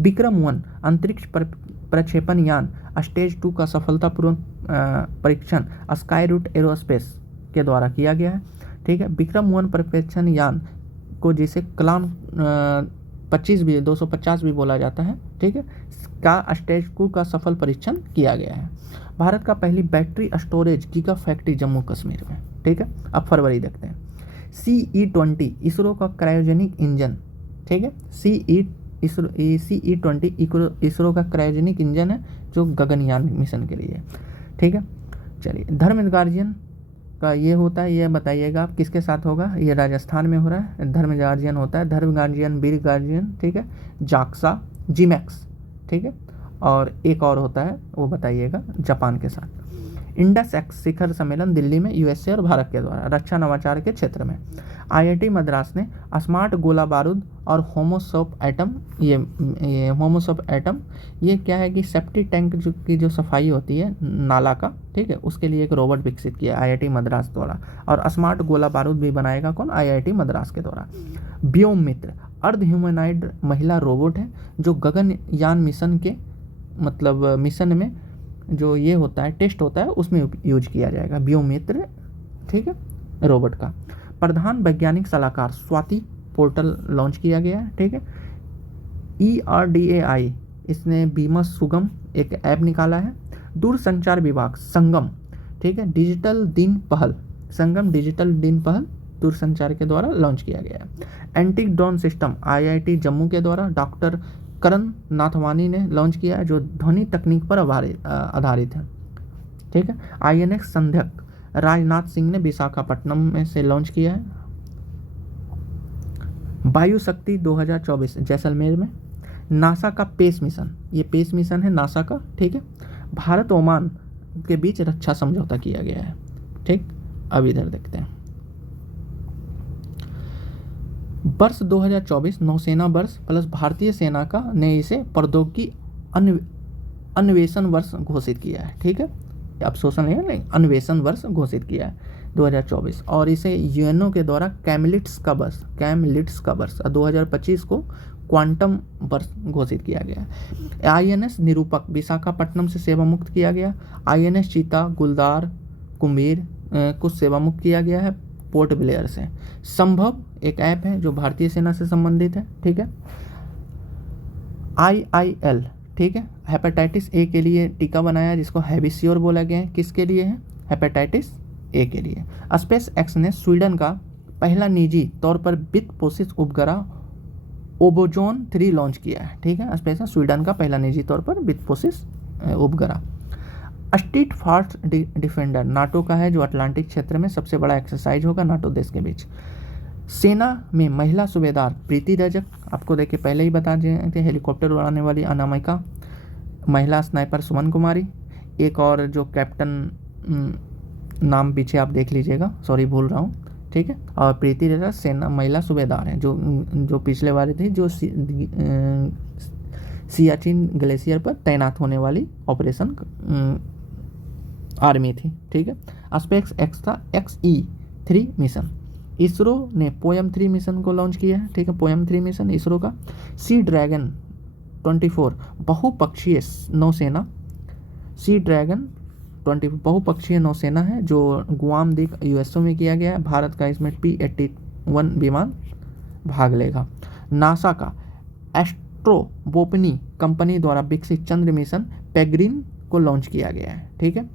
विक्रम-1 अंतरिक्ष प्रक्षेपण यान स्टेज 2 का सफलतापूर्वक परीक्षण स्काई रूट एरोस्पेस के द्वारा किया गया है, ठीक है। विक्रम-1 प्रक्षेपण यान को जिसे कलाम 250 भी बोला जाता है, ठीक है, का स्टेज 2 का सफल परीक्षण किया गया है। भारत का पहली battery storage giga factory Jammu Kashmir में, ठीक है। अब फरवरी देखते हैं। CE-20 इसरो का क्रायोजेनिक इंजन, ठीक है, CE-20 इसरो का क्रायोजेनिक इंजन है जो गगनयान मिशन के लिए, ठीक है। चलिए, धर्म गार्जियन का ये होता है, ये बताइएगा आप किसके साथ होगा? ये राजस्थान में हो रहा है, धर्म गार्जियन होता है, धर्म गार्जियन, वीर गार्जियन, ठीक है, जाक्सा, जीमैक्स, ठीक है, और एक और होता है वो बताइएगा जापान के साथ। इंडस एक्स शिखर सम्मेलन दिल्ली में USA और भारत के द्वारा रक्षा नवाचार के क्षेत्र में। IIT मद्रास ने स्मार्ट गोला बारूद और होमोसोप एटम, ये होमोसोप एटम ये क्या है कि सेप्टी टैंक की जो सफाई होती है नाला का, ठीक है, उसके लिए एक रोबोट विकसित किया IIT मद्रास द्वारा। और स्मार्ट गोला बारूद भी बनाएगा कौन? IIT मद्रास के द्वारा। व्योम मित्र अर्ध ह्यूमनाइड महिला रोबोट है जो गगनयान मिशन के मतलब मिशन में जो ये होता है टेस्ट होता है उसमें यूज किया जाएगा व्योमित्र, ठीक है, रोबोट का। प्रधान वैज्ञानिक सलाहकार स्वाति पोर्टल लॉन्च किया गया है, ठीक है। ERDAI इसने बीमा सुगम एक ऐप निकाला है। दूरसंचार विभाग संगम, ठीक है, डिजिटल दिन पहल, संगम डिजिटल दिन पहल दूरसंचार के द्वारा लॉन्च किया गया है। Anti drone system IIT Jammu के द्वारा डॉक्टर करण नाथवानी ने लॉन्च किया है जो ध्वनि तकनीक पर आधारित है, ठीक है। INX संध्यक राजनाथ सिंह ने विशाखापट्टनम में से लॉन्च किया है। वायु शक्ति 2024 जैसलमेर में। नासा का पेस मिशन, ये पेस मिशन है नासा का, ठीक है। भारत ओमान के बीच रक्षा समझौता किया गया है, ठीक। अब इधर देखते हैं, वर्ष 2024 नौसेना वर्ष प्लस भारतीय सेना का ने इसे प्रौद्योगिकी अन्वेषण वर्ष घोषित किया है, ठीक है। अब शोषण नहीं, अन्वेषण वर्ष घोषित किया है 2024, और इसे UNO के द्वारा कैमलिट्स का वर्ष 2025 को क्वांटम वर्ष घोषित किया गया। INS निरूपक विशाखापट्टनम से सेवा मुक्त किया गया। INS चीता, गुलदार, कुंभीर को सेवा मुक्त किया गया है पोर्ट ब्लेयर से। संभव एक ऐप है जो भारतीय सेना से संबंधित है, ठीक है। IIL, ठीक है, हेपेटाइटिस ए के लिए टीका बनाया जिसको हैविश्योर बोला गया है। किसके लिए है? हेपेटाइटिस ए के लिए। स्पेस एक्स ने स्वीडन का पहला निजी तौर पर वित्त पोषित उपग्रह ओबोजोन 3 लॉन्च किया है, ठीक है। स्पेस स्वीडन का पहला निजी तौर पर वित्त पोषित उपग्रह। स्ट्रीट फास्ट डिफेंडर नाटो का है जो अटलांटिक क्षेत्र में सबसे बड़ा एक्सरसाइज होगा नाटो देश के बीच। सेना में महिला सूबेदार प्रीति रजक, आपको देखिए पहले ही बता दिए थे। हेलीकॉप्टर उड़ाने वाली अनामिका, महिला स्नाइपर सुमन कुमारी, एक और जो कैप्टन नाम पीछे आप देख लीजिएगा, सॉरी भूल रहा हूँ, ठीक है। और प्रीति रजक सेना महिला सूबेदार हैं जो पिछले वाली थी, जो सियाचिन ग्लेशियर पर तैनात होने वाली ऑपरेशन आर्मी थी, ठीक है। स्पेस एक्स था XE-3 मिशन। इसरो ने पोयम 3 मिशन को लॉन्च किया है, ठीक है। पोयम 3 मिशन इसरो का। सी ड्रैगन 24 बहुपक्षीय नौसेना, सी ड्रैगन 20 बहुपक्षीय नौसेना है जो गुआम द्वीप USA में किया गया है। भारत का इसमें P-81 विमान भाग लेगा। नासा का एस्ट्रोबोपनी कंपनी द्वारा विकसित चंद्र मिशन पेग्रिन को लॉन्च किया गया है, ठीक है।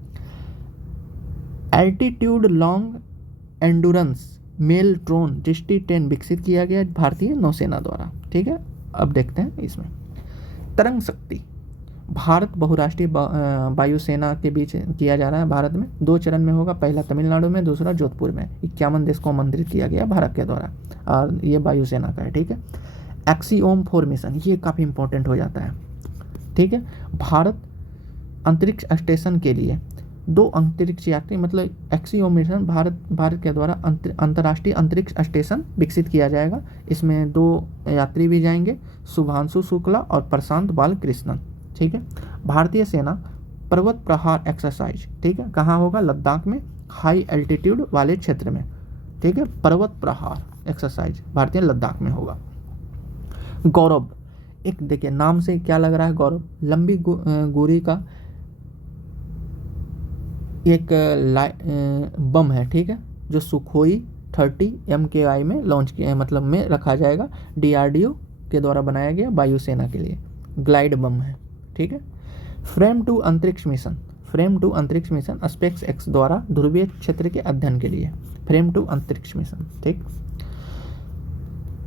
एल्टीट्यूड लॉन्ग एंडुरेंस मेल ड्रोन दृष्टि 10 विकसित किया गया भारतीय नौसेना द्वारा, ठीक है। अब देखते हैं इसमें तरंग शक्ति। भारत बहुराष्ट्रीय वायुसेना के बीच किया जा रहा है। भारत में 2 चरण में होगा, पहला तमिलनाडु में, दूसरा जोधपुर में। 51 देश को आमंत्रित किया गया भारत के द्वारा, और ये वायुसेना का है, ठीक है। एक्सियोम 4 मिशन, ये काफ़ी इंपॉर्टेंट हो जाता है, ठीक है। भारत अंतरिक्ष स्टेशन के लिए 2 अंतरिक्ष यात्री, मतलब एक्सियोम मिशन भारत के द्वारा अंतर्राष्ट्रीय अंतरिक्ष स्टेशन विकसित किया जाएगा। इसमें 2 यात्री भी जाएंगे, शुभांशु शुक्ला और प्रशांत बालकृष्णन, ठीक है। भारतीय सेना पर्वत प्रहार एक्सरसाइज, ठीक है, कहाँ होगा? लद्दाख में, हाई एल्टीट्यूड वाले क्षेत्र में, ठीक है। पर्वत प्रहार एक्सरसाइज भारतीय लद्दाख में होगा। गौरव, एक देखिए नाम से क्या लग रहा है, गौरव लंबी दूरी का एक बम है, ठीक है, जो सुखोई 30 MKI में लॉन्च किया, मतलब में रखा जाएगा। DRDO के द्वारा बनाया गया वायुसेना के लिए ग्लाइड बम है, ठीक है। फ्रेम 2 अंतरिक्ष मिशन, फ्रेम 2 अंतरिक्ष मिशन स्पेस एक्स द्वारा ध्रुवीय क्षेत्र के अध्ययन के लिए, फ्रेम 2 अंतरिक्ष मिशन, ठीक।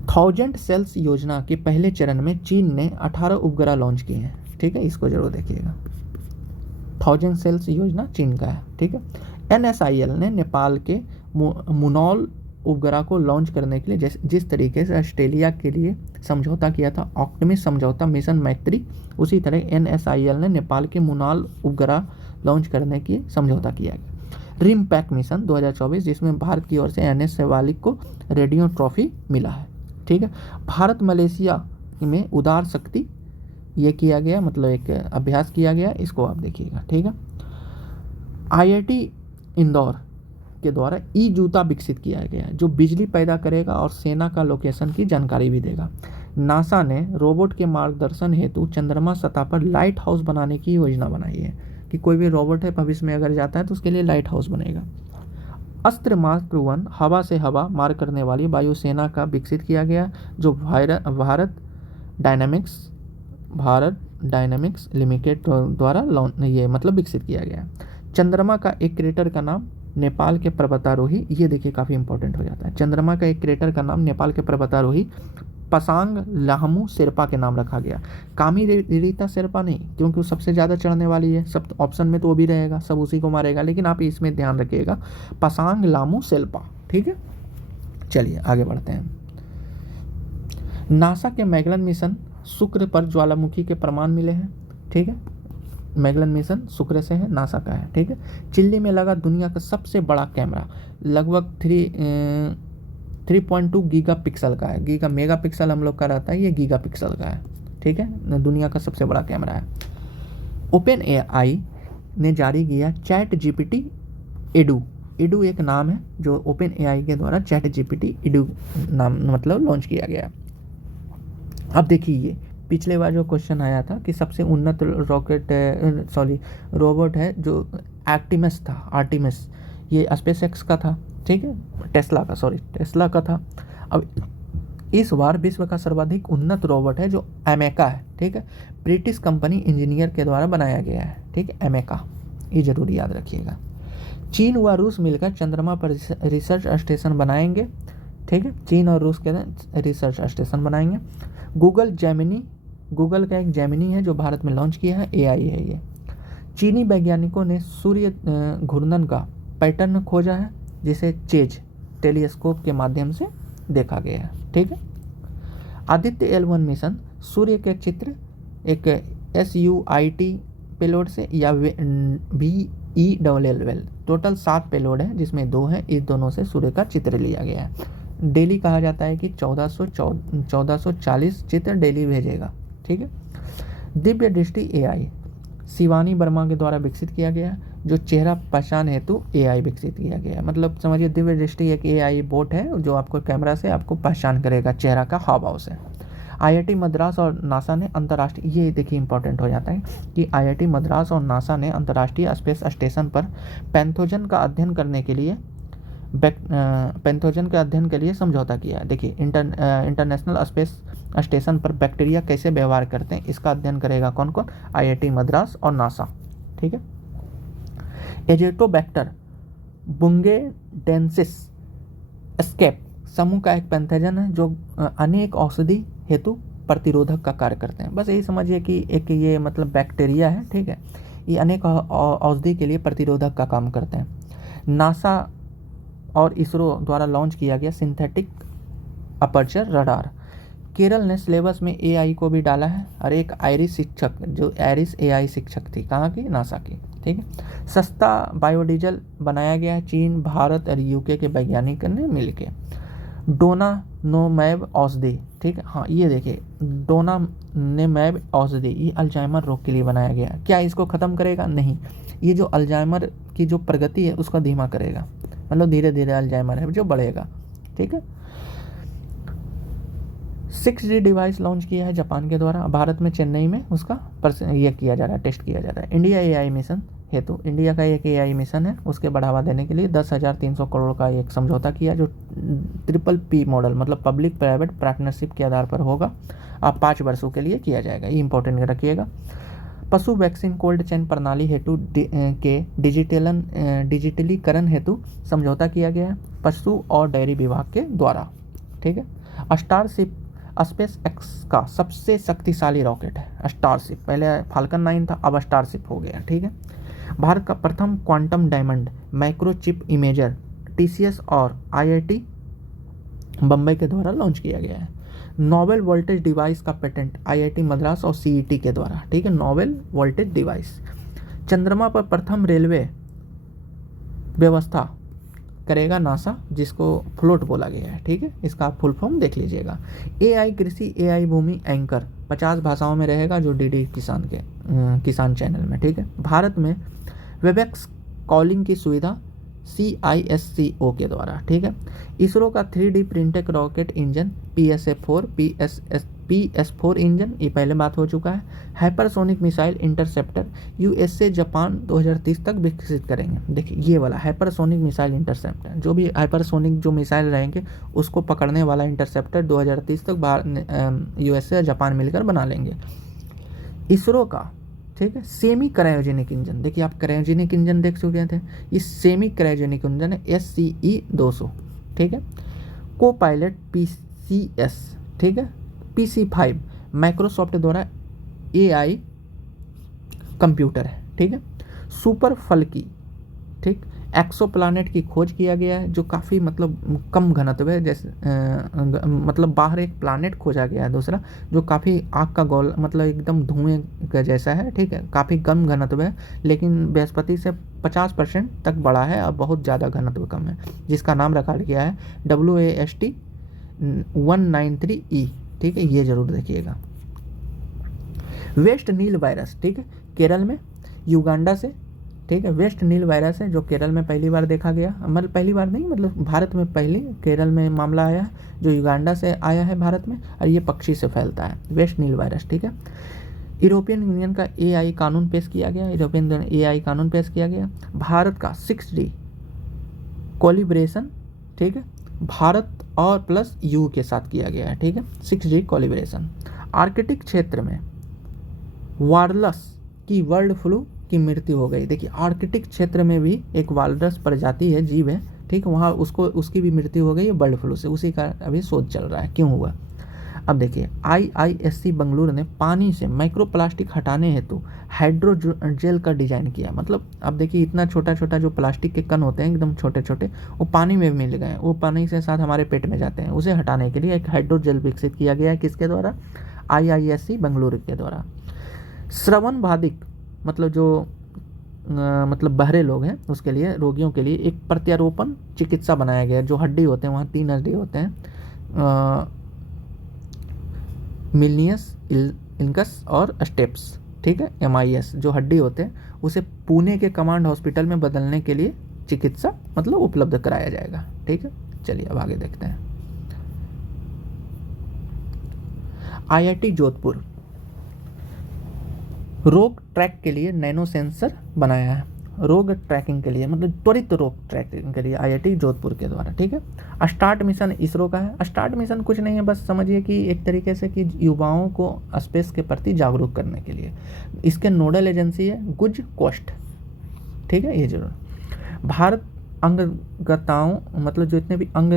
1000 सेल्स योजना के पहले चरण में चीन ने 18 उपग्रह लॉन्च किए हैं, ठीक है, इसको जरूर देखिएगा। 1000 सेल्स योजना चीन का है, ठीक है। NSIL ने नेपाल के मुनौल उपग्रह को लॉन्च करने के लिए जिस तरीके से ऑस्ट्रेलिया के लिए समझौता किया था, ऑप्टिमिस्ट समझौता, मिशन मैत्री, उसी तरह NSIL ने नेपाल के मुनौल उपग्रह लॉन्च करने की समझौता किया गया। रिम पैक मिशन 2024, जिसमें भारत की ओर से NS शिवालिक को रेडियो ट्रॉफी मिला है, ठीक है। भारत मलेशिया में उदार शक्ति ये किया गया, मतलब एक अभ्यास किया गया, इसको आप देखिएगा, ठीक है। IIT इंदौर के द्वारा जूता विकसित किया गया है जो बिजली पैदा करेगा और सेना का लोकेशन की जानकारी भी देगा। नासा ने रोबोट के मार्गदर्शन हेतु चंद्रमा सतह पर लाइट हाउस बनाने की योजना बनाई है, कि कोई भी रोबोट है भविष्य में अगर जाता है तो उसके लिए लाइट हाउस बनेगा। अस्त्र मार्क 1 हवा से हवा मार करने वाली वायुसेना का विकसित किया गया, जो भारत डायनामिक्स लिमिटेड द्वारा ये मतलब विकसित किया गया। चंद्रमा का एक क्रेटर का नाम नेपाल के पर्वतारोही, ये देखिए काफ़ी इंपॉर्टेंट हो जाता है। चंद्रमा का एक क्रेटर का नाम नेपाल के पर्वतारोही पसांग लाहमू शेरपा के नाम रखा गया। कामी रीता शेरपा नहीं, क्योंकि वो सबसे ज़्यादा चढ़ने वाली है, सब ऑप्शन में तो वो भी रहेगा, सब उसी को मारेगा, लेकिन आप इसमें ध्यान रखिएगा पसांग लामू शेरपा, ठीक है। चलिए आगे बढ़ते हैं। नासा के मैगलन मिशन शुक्र पर ज्वालामुखी के प्रमाण मिले हैं, ठीक है। मैगलन मिशन शुक्र से है, नासा का है, ठीक है। चिल्ली में लगा दुनिया का सबसे बड़ा कैमरा, लगभग 3.2 गीगापिक्सल का है। गीगा मेगापिक्सल हम लोग का रहता है, ये गीगापिक्सल का है, ठीक है। दुनिया का सबसे बड़ा कैमरा है। OpenAI ने जारी किया ChatGPT एडू एक नाम है जो OpenAI के द्वारा ChatGPT एडू नाम मतलब लॉन्च किया गया। अब देखिए ये पिछले बार जो क्वेश्चन आया था कि सबसे उन्नत रोबोट है जो आर्टिमिस था, आर्टिमिस, ये स्पेसएक्स का था, ठीक है, टेस्ला का था। अब इस बार विश्व का सर्वाधिक उन्नत रोबोट है जो एमेका है, ठीक है, ब्रिटिश कंपनी इंजीनियर के द्वारा बनाया गया है, ठीक है, एमेका, ये जरूर याद रखिएगा। चीन व रूस मिलकर चंद्रमा पर रिसर्च स्टेशन बनाएंगे, ठीक है, चीन और रूस के रिसर्च स्टेशन बनाएंगे। गूगल का एक जेमिनी है जो भारत में लॉन्च किया है, एआई है ये। चीनी वैज्ञानिकों ने सूर्य घूर्णन का पैटर्न खोजा है जिसे चेज टेलीस्कोप के माध्यम से देखा गया है, ठीक है। आदित्य L1 मिशन सूर्य के चित्र एक SUIT पेलोड से या VELL टोटल 7 पेलोड है जिसमें 2 हैं, इस दोनों से सूर्य का चित्र लिया गया है। डेली कहा जाता है कि 1440 चित्र डेली भेजेगा, ठीक है। दिव्य दृष्टि AI शिवानी वर्मा के द्वारा विकसित किया गया है, जो चेहरा पहचान हेतु AI विकसित किया गया है। मतलब समझिए दिव्य दृष्टि एक AI बोट है जो आपको कैमरा से आपको पहचान करेगा चेहरा का हाव भाव से। IIT मद्रास और नासा ने अंतर्राष्ट्रीय, ये देखिए इंपॉर्टेंट हो जाता है कि IIT मद्रास और नासा ने अंतर्राष्ट्रीय स्पेस स्टेशन पर पैथोजन का अध्ययन के लिए समझौता किया है। देखिए इंटरनेशनल स्पेस स्टेशन पर बैक्टीरिया कैसे व्यवहार करते हैं इसका अध्ययन करेगा कौन कौन, IIT मद्रास और नासा, ठीक है। एजेटोबैक्टर बुंगेडेंसिस एस्केप समूह का एक पैथोजन है जो अनेक औषधि हेतु प्रतिरोधक का कार्य करते हैं। बस यही समझिए कि एक ये मतलब बैक्टीरिया है, ठीक है, ये अनेक औषधि के लिए प्रतिरोधक का काम करते हैं। नासा और इसरो द्वारा लॉन्च किया गया सिंथेटिक अपर्चर रडार। केरल ने सिलेबस में AI को भी डाला है, और एक आयरिश शिक्षक जो आयरिश AI शिक्षक थी, कहाँ की, नासा की, ठीक है। सस्ता बायोडीजल बनाया गया है चीन, भारत और UK के वैज्ञानिकों ने मिलकर। डोनानेमैब औषधि, ठीक है, हाँ ये देखिए डोनानेमैब औषधि ये अल्जाइमर रोग के लिए बनाया गया। क्या इसको ख़त्म करेगा? नहीं, ये जो अल्जाइमर की जो प्रगति है उसका धीमा करेगा, मतलब धीरे धीरे अल्जाइमर है जो बढ़ेगा, ठीक है। 6G डिवाइस लॉन्च किया है जापान के द्वारा, भारत में चेन्नई में उसका ये किया जा रहा है, टेस्ट किया जा रहा है। इंडिया AI मिशन हेतु, इंडिया का एक AI मिशन है, उसके बढ़ावा देने के लिए 10,300 करोड़ का एक समझौता किया जो PPP मॉडल मतलब पब्लिक प्राइवेट पार्टनरशिप के आधार पर होगा। अब 5 वर्षों के लिए किया जाएगा, ये इंपॉर्टेंट रखिएगा। पशु वैक्सीन कोल्ड चेन प्रणाली हेतु के डिजिटलीकरण हेतु समझौता किया गया है पशु और डेयरी विभाग के द्वारा, ठीक है। स्टारशिप स्पेस एक्स का सबसे शक्तिशाली रॉकेट है स्टारशिप, पहले फाल्कन 9 था, अब स्टारशिप हो गया, ठीक है। भारत का प्रथम quantum diamond microchip imager TCS और IIT बम्बई के द्वारा लॉन्च किया गया है। नोवेल वोल्टेज डिवाइस का पेटेंट IIT मद्रास और CET के द्वारा, ठीक है, नोवेल वोल्टेज डिवाइस। चंद्रमा पर प्रथम रेलवे व्यवस्था करेगा नासा, जिसको फ्लोट बोला गया है, ठीक है, इसका आप फुल फॉर्म देख लीजिएगा। AI कृषि AI भूमि एंकर 50 भाषाओं में रहेगा जो DD किसान चैनल में, ठीक है। भारत में वेबएक्स कॉलिंग की सुविधा CISCO के द्वारा, ठीक है। इसरो का 3D printed rocket engine PS4 engine, ये पहले बात हो चुका है। Hypersonic missile interceptor USA Japan 2030 तक विकसित करेंगे। देखिए ये वाला हाइपरसोनिक मिसाइल इंटरसेप्टर, जो भी हाइपरसोनिक जो मिसाइल रहेंगे उसको पकड़ने वाला इंटरसेप्टर 2030 तक USA और जापान मिलकर बना लेंगे। इसरो का, ठीक है, सेमी क्रायोजेनिक इंजन, देखिए आप क्रायोजेनिक इंजन देख चुके थे, ये सेमी क्रायोजेनिक इंजन है SCE 200, ठीक है। को पायलट PCS, ठीक है, PC5 माइक्रोसॉफ्ट द्वारा AI कंप्यूटर है, ठीक है। सुपर फल्की, ठीक, एक्सोप्लैनेट की खोज किया गया है जो काफ़ी मतलब कम घनत्व है, जैसे मतलब बाहर एक प्लानेट खोजा गया है दूसरा जो काफ़ी आग का गोल मतलब एकदम धुएं का जैसा है, ठीक है, काफ़ी कम घनत्व है, लेकिन बृहस्पति से 50% तक बड़ा है और बहुत ज़्यादा घनत्व कम है, जिसका नाम रखा गया है WAST 193E, ठीक है, ये जरूर देखिएगा। वेस्ट नील वायरस, ठीक है, केरल में युगांडा से ठीक है। वेस्ट नील वायरस है जो केरल में पहली बार देखा गया, मतलब पहली बार नहीं, मतलब भारत में पहले केरल में मामला आया है, जो युगांडा से आया है भारत में, और ये पक्षी से फैलता है, वेस्ट नील वायरस, ठीक है। यूरोपियन यूनियन का AI कानून पेश किया गया, यूरोपियन AI कानून पेश किया गया। भारत का 6D कोलिब्रेशन, ठीक है, भारत और प्लस यू के साथ किया गया है, ठीक है, 6D कोलिब्रेशन। आर्कटिक क्षेत्र में वारलस की बर्ड फ्लू की मृत्यु हो गई। देखिए आर्कटिक क्षेत्र में भी एक वालरस प्रजाति है, जीव है, ठीक है, वहाँ उसकी भी मृत्यु हो गई है बर्ड फ्लू से, उसी का अभी शोध चल रहा है क्यों हुआ। अब देखिए IISc बेंगलुरु ने पानी से माइक्रोप्लास्टिक हटाने हेतु हाइड्रोजेल का डिजाइन किया। मतलब अब देखिए इतना छोटा छोटा जो प्लास्टिक के कण होते हैं एकदम छोटे छोटे, वो पानी में मिल गए, वो पानी से साथ हमारे पेट में जाते हैं, उसे हटाने के लिए एक हाइड्रोजेल विकसित किया गया है। किसके द्वारा? IISc बेंगलुरु के द्वारा। श्रवण बाधिक मतलब जो मतलब बहरे लोग हैं उसके लिए, रोगियों के लिए एक प्रत्यारोपण चिकित्सा बनाया गया है। जो हड्डी होते हैं, वहाँ 3 हड्डी होते हैं, मिलनियस, इंकस और स्टेप्स, ठीक है, MIS जो हड्डी होते हैं, उसे पुणे के कमांड हॉस्पिटल में बदलने के लिए चिकित्सा मतलब उपलब्ध कराया जाएगा, ठीक है। चलिए अब आगे देखते हैं। IIT जोधपुर रोग ट्रैक के लिए नैनो सेंसर बनाया है, रोग ट्रैकिंग के लिए, मतलब त्वरित रोग ट्रैकिंग के लिए IIT जोधपुर के द्वारा, ठीक है। स्टार्ट मिशन इसरो का है। स्टार्ट मिशन कुछ नहीं है, बस समझिए कि एक तरीके से कि युवाओं को स्पेस के प्रति जागरूक करने के लिए। इसके नोडल एजेंसी है गुज कोस्ट, ठीक है, ये जरूर। भारत अंगदाताओं मतलब जो इतने भी अंग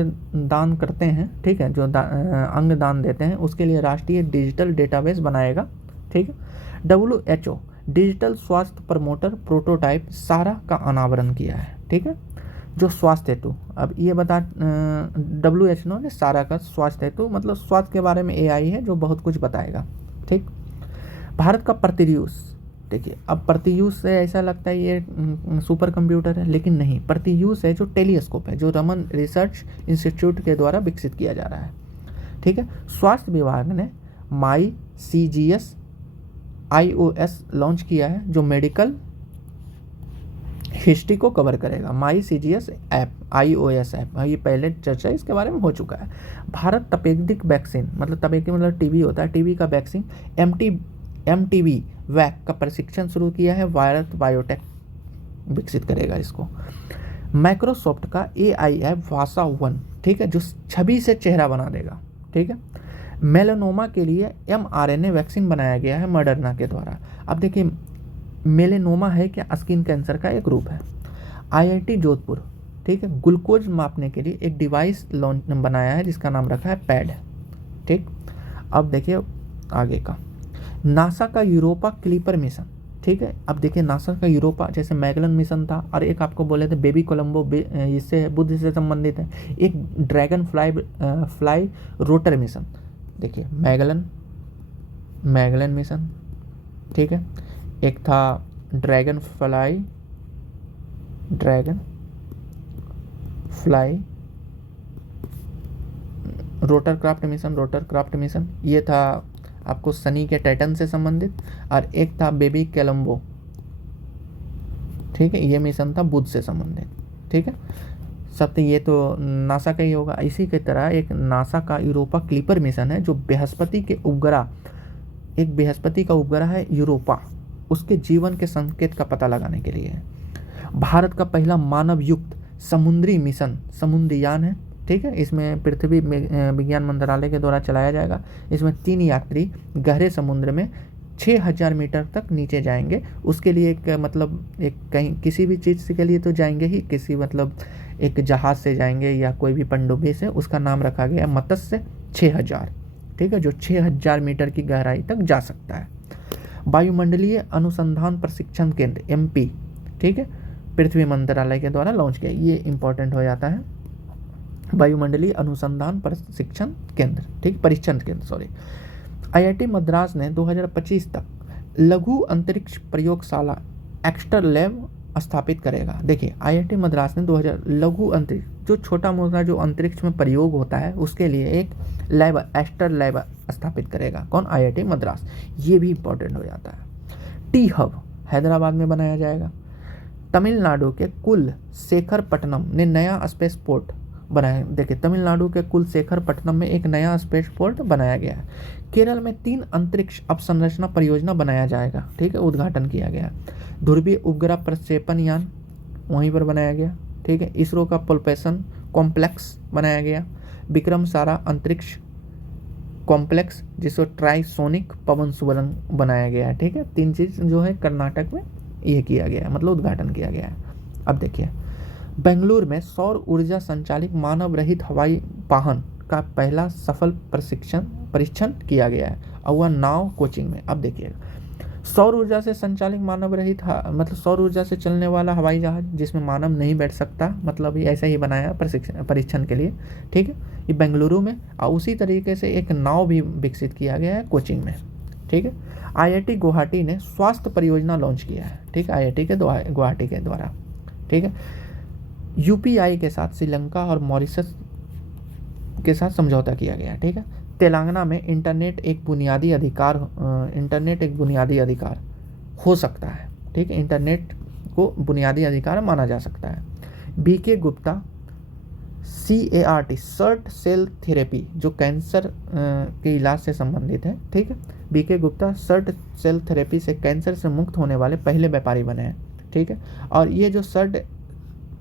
दान करते हैं, ठीक है, जो अंग दान देते हैं, उसके लिए राष्ट्रीय डिजिटल डेटाबेस बनाएगा, ठीक है। WHO डिजिटल स्वास्थ्य प्रमोटर प्रोटोटाइप सारा का अनावरण किया है, ठीक है, जो स्वास्थ्य हेतु, अब ये बता WHO ने सारा का स्वास्थ्य हेतु मतलब स्वास्थ्य के बारे में AI है जो बहुत कुछ बताएगा, ठीक। भारत का प्रतियूस, देखिए अब प्रतियूस से ऐसा लगता है ये सुपर कंप्यूटर है, लेकिन नहीं, प्रतियूस है जो टेलीस्कोप है, जो रमन रिसर्च इंस्टीट्यूट के द्वारा विकसित किया जा रहा है, ठीक है। स्वास्थ्य विभाग ने MyCGS iOS लॉन्च किया है जो मेडिकल हिस्ट्री को कवर करेगा। MyCGS ऐप, iOS ऐप, ये पहले चर्चा इसके बारे में हो चुका है। भारत तपेदिक वैक्सीन मतलब तपेदिक मतलब टीबी होता है, टीबी का वैक्सीन MTV वैक का प्रशिक्षण शुरू किया है, भारत बायोटेक विकसित करेगा इसको। माइक्रोसॉफ्ट का AI ऐप वासा 1, ठीक है, जो छवि से चेहरा बना देगा, ठीक है। मेलानोमा के लिए mRNA वैक्सीन बनाया गया है मॉडर्ना के द्वारा। अब देखिए मेलानोमा है क्या? स्किन कैंसर का एक रूप है। IIT जोधपुर, ठीक है, ग्लूकोज मापने के लिए एक डिवाइस लॉन्च बनाया है जिसका नाम रखा है पैड, ठीक। अब देखिए आगे का नासा का यूरोपा क्लिपर मिशन, ठीक है। अब देखिए नासा का यूरोपा, जैसे मैगलन मिशन था और एक आपको बोले थे बेबी कोलंबो, इससे बुद्ध से संबंधित है। एक ड्रैगन फ्लाई रोटर मिशन, देखिए मैगलन मिशन, ठीक है। एक था dragon fly rotor craft mission, ये था आपको सनी के टाइटन से संबंधित। और एक था बेबी कोलंबो, ठीक है, ये मिशन था बुध से संबंधित, ठीक है। सब तो ये तो नासा का ही होगा। इसी की तरह एक नासा का यूरोपा क्लिपर मिशन है जो बृहस्पति के उपग्रह, एक बृहस्पति का उपग्रह है यूरोपा, उसके जीवन के संकेत का पता लगाने के लिए है। भारत का पहला मानव युक्त समुद्री मिशन समुद्रयान है, ठीक है। इसमें पृथ्वी विज्ञान मंत्रालय के द्वारा चलाया जाएगा। इसमें 3 यात्री गहरे समुद्र में 6000 मीटर तक नीचे जाएंगे। उसके लिए एक मतलब एक कहीं किसी भी चीज़ के लिए तो जाएंगे ही, किसी मतलब एक जहाज़ से जाएंगे या कोई भी पनडुब्बी से, उसका नाम रखा गया मत्स्य 6000, ठीक है, जो 6000 मीटर की गहराई तक जा सकता है। वायुमंडलीय अनुसंधान प्रशिक्षण केंद्र MP, ठीक है, पृथ्वी मंत्रालय के द्वारा लॉन्च किया। ये इंपॉर्टेंट हो जाता है, वायुमंडलीय अनुसंधान प्रशिक्षण केंद्र, ठीक, परीक्षण केंद्र सॉरी। IIT मद्रास ने 2025 तक लघु अंतरिक्ष प्रयोगशाला एक्स्टर लैब स्थापित करेगा। देखिए IIT मद्रास ने 2000 लघु अंतरिक्ष, जो छोटा मोटा जो अंतरिक्ष में प्रयोग होता है उसके लिए एक लैब एक्स्टर लैब स्थापित करेगा। कौन? IIT मद्रास। ये भी इंपॉर्टेंट हो जाता है। T हब हैदराबाद में बनाया जाएगा। तमिलनाडु के कुलशेखरपट्टनम ने नया स्पेस पोर्ट बनाया। देखिए तमिलनाडु के कुलशेखरपट्टनम में एक नया स्पेस पोर्ट बनाया गया है। केरल में 3 अंतरिक्ष अवसंरचना परियोजना बनाया जाएगा, ठीक है, उद्घाटन किया गया। ध्रुवीय उपग्रह प्रक्षेपण यान वहीं पर बनाया गया, ठीक है। इसरो का प्रोपल्शन कॉम्प्लेक्स बनाया गया। विक्रम सारा अंतरिक्ष कॉम्प्लेक्स जिसको ट्राइसोनिक पवन सुरंग बनाया गया है, ठीक है। 3 चीज़ जो है कर्नाटक में ये किया गया है, मतलब उद्घाटन किया गया है। अब देखिए बेंगलुरु में सौर ऊर्जा संचालित मानव रहित हवाई वाहन का पहला सफल परीक्षण किया गया है और वह नाव कोचिंग में। अब देखिए सौर ऊर्जा से संचालित मानव रहित मतलब सौर ऊर्जा से चलने वाला हवाई जहाज जिसमें मानव नहीं बैठ सकता, मतलब ये ऐसा ही बनाया परीक्षण के लिए, ठीक है। ये बेंगलुरु में और उसी तरीके से एक नाव भी विकसित किया गया है कोचिंग में, ठीक है। IIT गुवाहाटी ने स्वास्थ्य परियोजना लॉन्च किया है, ठीक है, IIT के गुवाहाटी के द्वारा, ठीक है। UPI के साथ श्रीलंका और मॉरिशस के साथ समझौता किया गया, ठीक है। तेलंगाना में इंटरनेट एक बुनियादी अधिकार हो सकता है, ठीक है। इंटरनेट को बुनियादी अधिकार माना जा सकता है। BK गुप्ता CAR-T सर्ट सेल थेरेपी जो कैंसर के इलाज से संबंधित है, ठीक है। BK गुप्ता सर्ट सेल थेरेपी से कैंसर से मुक्त होने वाले पहले व्यापारी बने हैं, ठीक है। और ये जो सर्ट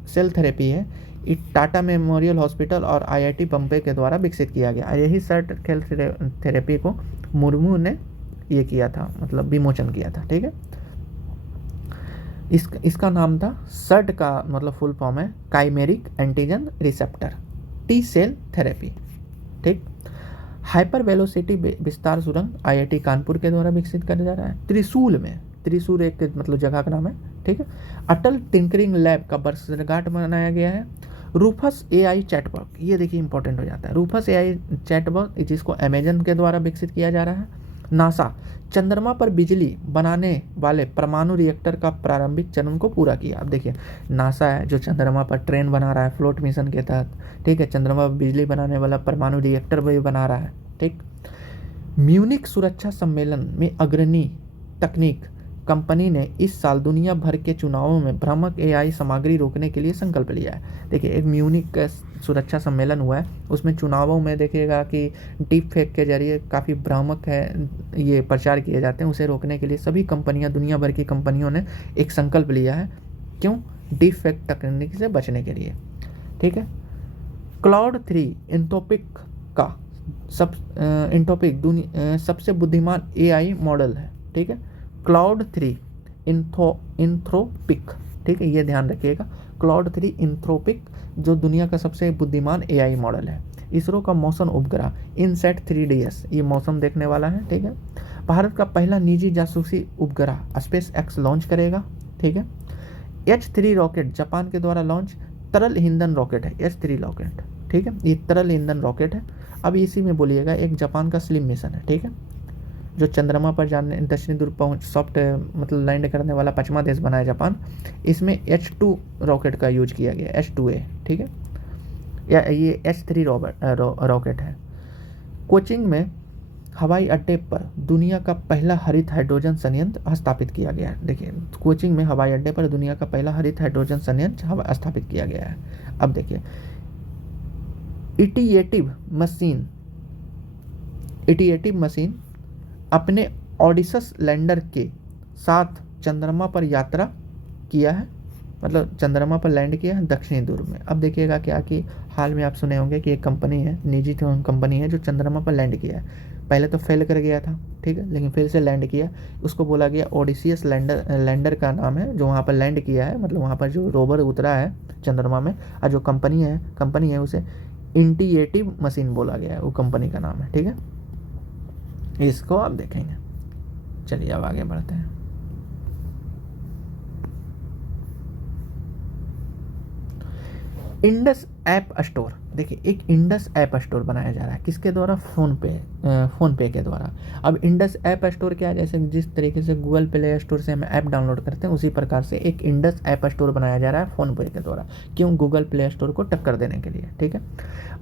सेल थेरेपी है ये टाटा मेमोरियल हॉस्पिटल और IIT बम्बे के द्वारा विकसित किया गया। यही सर्ट सेल थेरेपी को मुर्मू ने ये किया था, मतलब विमोचन किया था, ठीक है। इसका नाम था सर्ट का मतलब फुल फॉर्म है chimeric antigen receptor T cell therapy, ठीक। हाइपर वेलोसिटी विस्तार सुरंग IIT कानपुर के द्वारा विकसित किया जा रहा है। त्रिशूल एक मतलब जगह का नाम है, ठीक है। अटल टिंकरिंग लैब का वर्षगांठ मनाया गया है। रूफस AI चैटबॉट, ये देखिए इंपॉर्टेंट हो जाता है। रूफस AI चैटबॉट जिसको अमेजन के द्वारा विकसित किया जा रहा है। नासा चंद्रमा पर बिजली बनाने वाले परमाणु रिएक्टर का प्रारंभिक चरण को पूरा किया। अब देखिए नासा है जो चंद्रमा पर ट्रेन बना रहा है फ्लोट मिशन के तहत, ठीक है। चंद्रमा पर बिजली बनाने वाला परमाणु रिएक्टर भी बना रहा है, ठीक। म्यूनिक सुरक्षा सम्मेलन में अग्रणी तकनीक कंपनी ने इस साल दुनिया भर के चुनावों में भ्रामक AI सामग्री रोकने के लिए संकल्प लिया है। देखिए एक म्यूनिक सुरक्षा सम्मेलन हुआ है, उसमें चुनावों में देखिएगा कि डीप फेक के जरिए काफ़ी भ्रामक है ये प्रचार किए जाते हैं, उसे रोकने के लिए सभी कंपनियां, दुनिया भर की कंपनियों ने एक संकल्प लिया है। क्यों? डीप फेक तकनीक से बचने के लिए, ठीक है। क्लाउड 3 एंथ्रोपिक का सबसे बुद्धिमान AI मॉडल है, ठीक है। क्लाउड 3 एंथ्रोपिक, ठीक है, ये ध्यान रखिएगा। क्लाउड 3 एंथ्रोपिक जो दुनिया का सबसे बुद्धिमान AI मॉडल है। इसरो का मौसम उपग्रह इनसैट 3DS ये मौसम देखने वाला है, ठीक है। भारत का पहला निजी जासूसी उपग्रह SpaceX लॉन्च करेगा, ठीक है। H3 रॉकेट जापान के द्वारा लॉन्च तरल ईंधन रॉकेट है, H3 रॉकेट, ठीक है। ये तरल ईंधन रॉकेट है। अब इसी में बोलिएगा एक जापान का स्लिम मिशन है, ठीक है, जो चंद्रमा पर जाने दक्षिणी ध्रुव पहुंच सॉफ्ट मतलब लैंड करने वाला 5वां देश बना है जापान। इसमें H2 रॉकेट का यूज किया गया, H2A, ठीक है, या ये H3 रॉकेट है। कोचिंग में हवाई अड्डे पर दुनिया का पहला हरित हाइड्रोजन संयंत्र स्थापित किया गया है। देखिए कोचिंग में हवाई अड्डे पर दुनिया का पहला हरित हाइड्रोजन संयंत्र स्थापित किया गया है। अब देखिए इटिएटिव मशीन अपने ऑडिसस लैंडर के साथ चंद्रमा पर यात्रा किया है, मतलब चंद्रमा पर लैंड किया है दक्षिणी ध्रुव में। अब देखिएगा क्या कि हाल में आप सुने होंगे कि एक कंपनी है, निजी कंपनी है जो चंद्रमा पर लैंड किया है। पहले तो फेल कर गया था, ठीक है, लेकिन फिर से लैंड किया। उसको बोला गया ओडिसियस लैंडर का नाम है जो वहाँ पर लैंड किया है, मतलब वहाँ पर जो रोवर उतरा है चंद्रमा में। और जो कंपनी है उसे इंटिएटिव मशीन बोला गया है, वो कंपनी का नाम है, ठीक है। इसको आप देखेंगे। चलिए अब आगे बढ़ते हैं। इंडस ऐप स्टोर, देखिए एक इंडस ऐप स्टोर बनाया जा रहा है, किसके द्वारा? फ़ोन पे के द्वारा। अब इंडस ऐप स्टोर क्या है? जैसे जिस तरीके से गूगल प्ले स्टोर से हम ऐप डाउनलोड करते हैं उसी प्रकार से एक इंडस ऐप स्टोर बनाया जा रहा है फ़ोन पे के द्वारा। क्यों? गूगल प्ले स्टोर को टक्कर देने के लिए, ठीक है।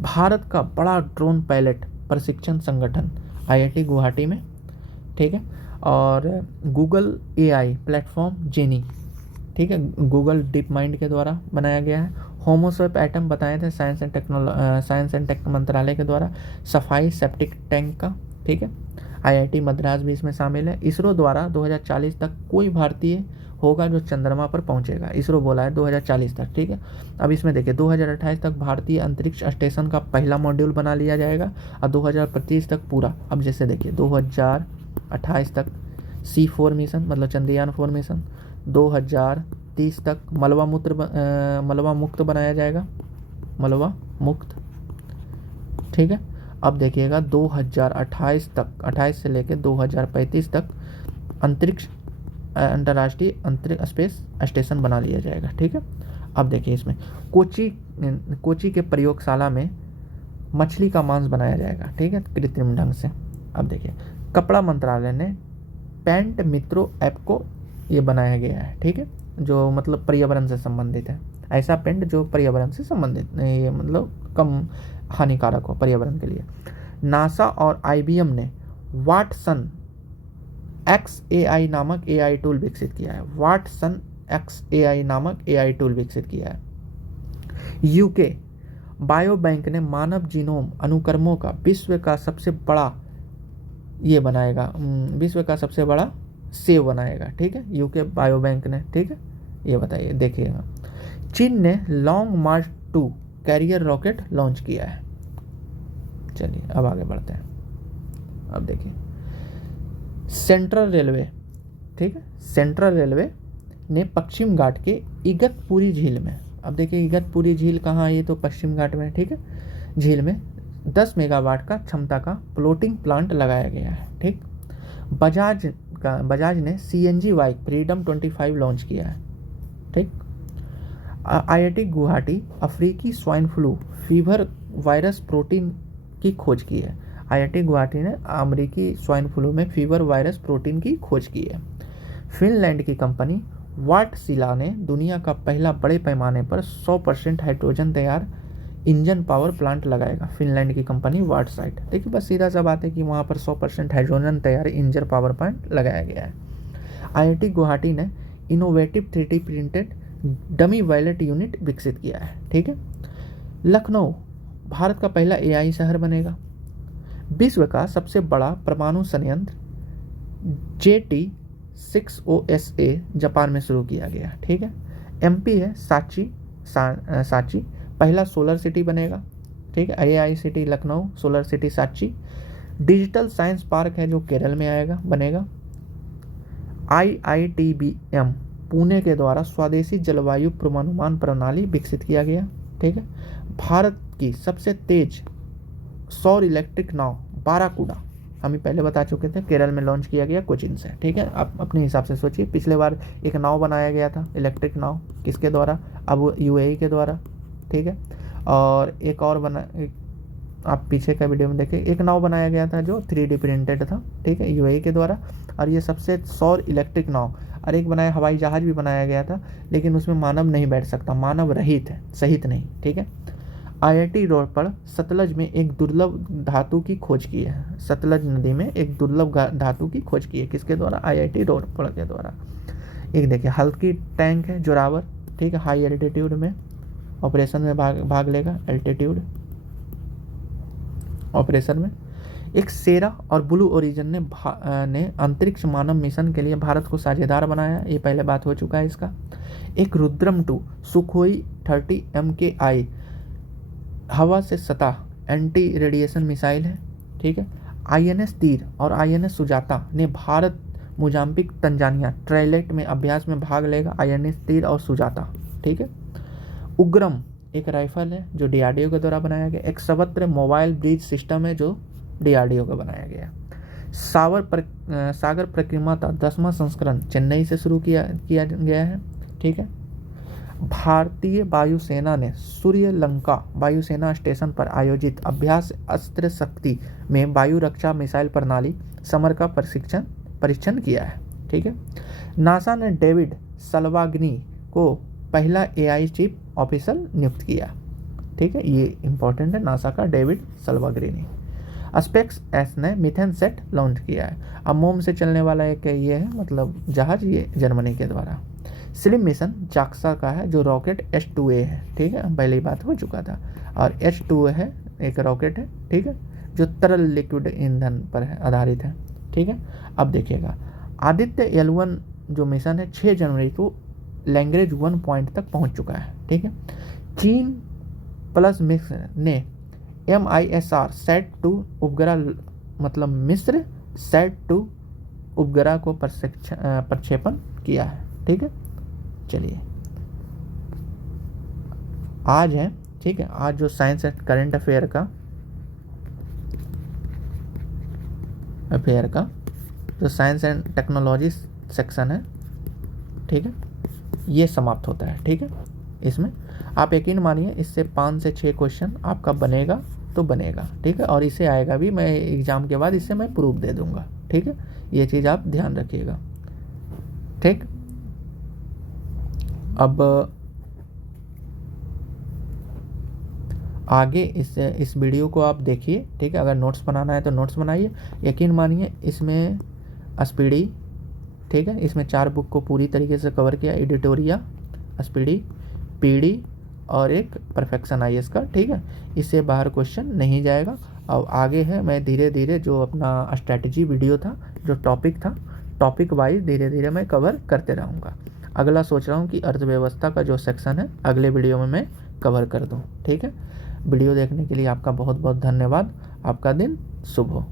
भारत का बड़ा ड्रोन पायलट प्रशिक्षण संगठन IIT गुवाहाटी में, ठीक है, और गूगल AI प्लेटफॉर्म जेनी, ठीक है, गूगल डीप माइंड के द्वारा बनाया गया है। होमोस्वेप एटम बताए थे साइंस एंड टेक मंत्रालय के द्वारा। सफाई सेप्टिक टैंक का, ठीक है, आईआईटी मद्रास भी इसमें शामिल है। इसरो द्वारा 2040 तक कोई भारतीय होगा जो चंद्रमा पर पहुंचेगा, इसरो बोला है 2040 तक, ठीक है। अब इसमें देखिए 2028 तक भारतीय अंतरिक्ष स्टेशन का पहला मॉड्यूल बना लिया जाएगा और 2025 तक पूरा। अब जैसे देखिए 2028 तक C4 मिशन मतलब चंद्रयान 4 मिशन, 2030 तक मलबा मुक्त बनाया जाएगा, मलबा मुक्त, ठीक है। अब देखिएगा 2028 तक, 28 से लेकर 2035 तक अंतर्राष्ट्रीय अंतरिक्ष स्पेस स्टेशन बना लिया जाएगा, ठीक है। अब देखिए इसमें कोची के प्रयोगशाला में मछली का मांस बनाया जाएगा, ठीक है, कृत्रिम ढंग से। अब देखिए कपड़ा मंत्रालय ने पैंट मित्रो ऐप को ये बनाया गया है, ठीक है, जो मतलब पर्यावरण से संबंधित है। ऐसा पेंट जो पर्यावरण से संबंधित, ये मतलब कम हानिकारक हो पर्यावरण के लिए। नासा और IBM ने वाटसन XAI नामक AI टूल विकसित किया है। वाटसन XAI नामक AI टूल विकसित किया है। UK बायो बैंक ने मानव जीनोम अनुक्रमों का विश्व का सबसे बड़ा ये बनाएगा, विश्व का सबसे बड़ा सेव बनाएगा, ठीक है, UK बायो बैंक ने, ठीक है। ये बताइए देखिएगा, चीन ने लॉन्ग मार्च 2 कैरियर रॉकेट लॉन्च किया है। चलिए अब आगे बढ़ते हैं। अब देखिए सेंट्रल रेलवे, ठीक है, सेंट्रल रेलवे ने पश्चिम घाट के इगतपुरी झील में, अब देखिए इगतपुरी झील कहाँ है, ये तो पश्चिम घाट में, ठीक है, झील में 10 मेगावाट का क्षमता का फ्लोटिंग प्लांट लगाया गया है, ठीक। बजाज ने CNG बाइक फ्रीडम 25 लॉन्च किया है, ठीक। IIT गुवाहाटी अफ्रीकी swine flu fever virus protein की खोज की है। IIT गुवाहाटी ने अमेरिकी स्वाइन फ्लू में फीवर वायरस प्रोटीन की खोज की है। फिनलैंड की कंपनी वाटसिला ने दुनिया का पहला बड़े पैमाने पर 100% हाइड्रोजन तैयार इंजन पावर प्लांट लगाएगा। फिनलैंड की कंपनी वाटसाइट, देखिए बस सीधा सा बात है कि वहाँ पर 100% हाइड्रोजन तैयार इंजन पावर प्लांट लगाया गया है। IIT गुवाहाटी ने innovative 3D printed dummy violet unit विकसित किया है, ठीक है। लखनऊ भारत का पहला AI शहर बनेगा। विश्व का सबसे बड़ा परमाणु संयंत्र JT6OSA जापान में शुरू किया गया, ठीक है। MP है सांची पहला सोलर सिटी बनेगा, ठीक है। AI city Lucknow, solar city Sanchi. Digital science park है जो केरल में आएगा, बनेगा। IITBM पुणे के द्वारा स्वदेशी जलवायु पूर्वानुमान प्रणाली विकसित किया गया, ठीक है। भारत की सबसे तेज सौर इलेक्ट्रिक नाव बाराकूडा, हम ही पहले बता चुके थे, केरल में लॉन्च किया गया कोचिन से, ठीक है। आप अपने हिसाब से सोचिए, पिछले बार एक नाव बनाया गया था इलेक्ट्रिक नाव, किसके द्वारा, अब UAE के द्वारा, ठीक है। और एक और आप पीछे का वीडियो में देखें, एक नाव बनाया गया था जो 3D प्रिंटेड था, ठीक है, UAE के द्वारा। और ये सबसे सौर इलेक्ट्रिक नाव, और एक बनाया हवाई जहाज भी बनाया गया था, लेकिन उसमें मानव नहीं बैठ सकता, मानव रहित है, सहित नहीं, ठीक है। IIT रोपड़ सतलज में एक दुर्लभ धातु की खोज की है। सतलज नदी में एक दुर्लभ धातु की खोज की है, किसके द्वारा, IIT रोपड़ के द्वारा। एक देखिए हल्की टैंक है जोरावर, ठीक है, हाई एल्टीट्यूड में ऑपरेशन में भाग लेगा, एल्टीट्यूड ऑपरेशन में। एक सेरा और ब्लू ओरिजिन ने अंतरिक्ष मानव मिशन के लिए भारत को साझेदार बनाया, ये पहले बात हो चुका है इसका। एक रुद्रम 2 सुखोई 30 MKI हवा से सतह एंटी रेडिएशन मिसाइल है, ठीक है। INS तीर और INS सुजाता ने भारत मोजाम्बिक तंजानिया ट्रायलेट में अभ्यास में भाग लेगा, INS तीर और सुजाता, ठीक है। उग्रम एक राइफल है जो DRDO के द्वारा बनाया गया। एक सर्वत्र मोबाइल ब्रिज सिस्टम है जो DRDO का बनाया गया। सागर परिक्रमा का 10वां संस्करण चेन्नई से शुरू किया गया है, ठीक है। भारतीय वायुसेना ने सूर्यलंका वायुसेना स्टेशन पर आयोजित अभ्यास अस्त्र शक्ति में वायु रक्षा मिसाइल प्रणाली समर का परीक्षण किया है, ठीक है। नासा ने डेविड सल्वाग्नी को पहला AI चीफ ऑफिसर नियुक्त किया, ठीक है, ये इंपॉर्टेंट है, नासा का डेविड सल्वाग्नी। स्पेक्स एस ने मिथेन सेट लॉन्च किया है। अब मोम से चलने वाला एक ये है मतलब जहाज, ये जर्मनी के द्वारा। स्लिम मिशन जाक्सा का है जो रॉकेट H2A है, ठीक है, पहले ही बात हो चुका था। और H2A है एक रॉकेट है, ठीक है, जो तरल लिक्विड ईंधन पर है आधारित है, ठीक है। अब देखिएगा आदित्य L1 जो मिशन है 6 जनवरी को लैंग्वेज 1 पॉइंट तक पहुंच चुका है, ठीक है। चीन प्लस मिस्र ने MISR SAT-2 उपग्रह मतलब मिस्र SAT-2 उपग्रह को प्रक्षेपण किया है, ठीक है। चलिए आज है, ठीक है, आज जो साइंस एंड करंट अफेयर का जो साइंस एंड टेक्नोलॉजी सेक्शन है, ठीक है, ये समाप्त होता है, ठीक है। इसमें आप यकीन मानिए इससे 5 से 6 क्वेश्चन आपका बनेगा तो बनेगा, ठीक है, और इसे आएगा भी, मैं एग्ज़ाम के बाद इससे मैं प्रूफ दे दूंगा, ठीक है। ये चीज़ आप ध्यान रखिएगा, ठीक। अब आगे इस वीडियो को आप देखिए, ठीक है। अगर नोट्स बनाना है तो नोट्स बनाइए। यकीन मानिए इसमें स्पीडी, ठीक है, इसमें 4 बुक को पूरी तरीके से कवर किया, एडिटोरिया, स्पीडी, पीडी और एक परफेक्शन IAS का, ठीक है। इससे बाहर क्वेश्चन नहीं जाएगा। अब आगे है मैं धीरे धीरे जो अपना स्ट्रैटेजी वीडियो था, जो टॉपिक था, टॉपिक वाइज धीरे धीरे मैं कवर करते रहूँगा। अगला सोच रहा हूँ कि अर्थव्यवस्था का जो सेक्शन है अगले वीडियो में मैं कवर कर दूँ, ठीक है। वीडियो देखने के लिए आपका बहुत बहुत धन्यवाद। आपका दिन शुभ हो।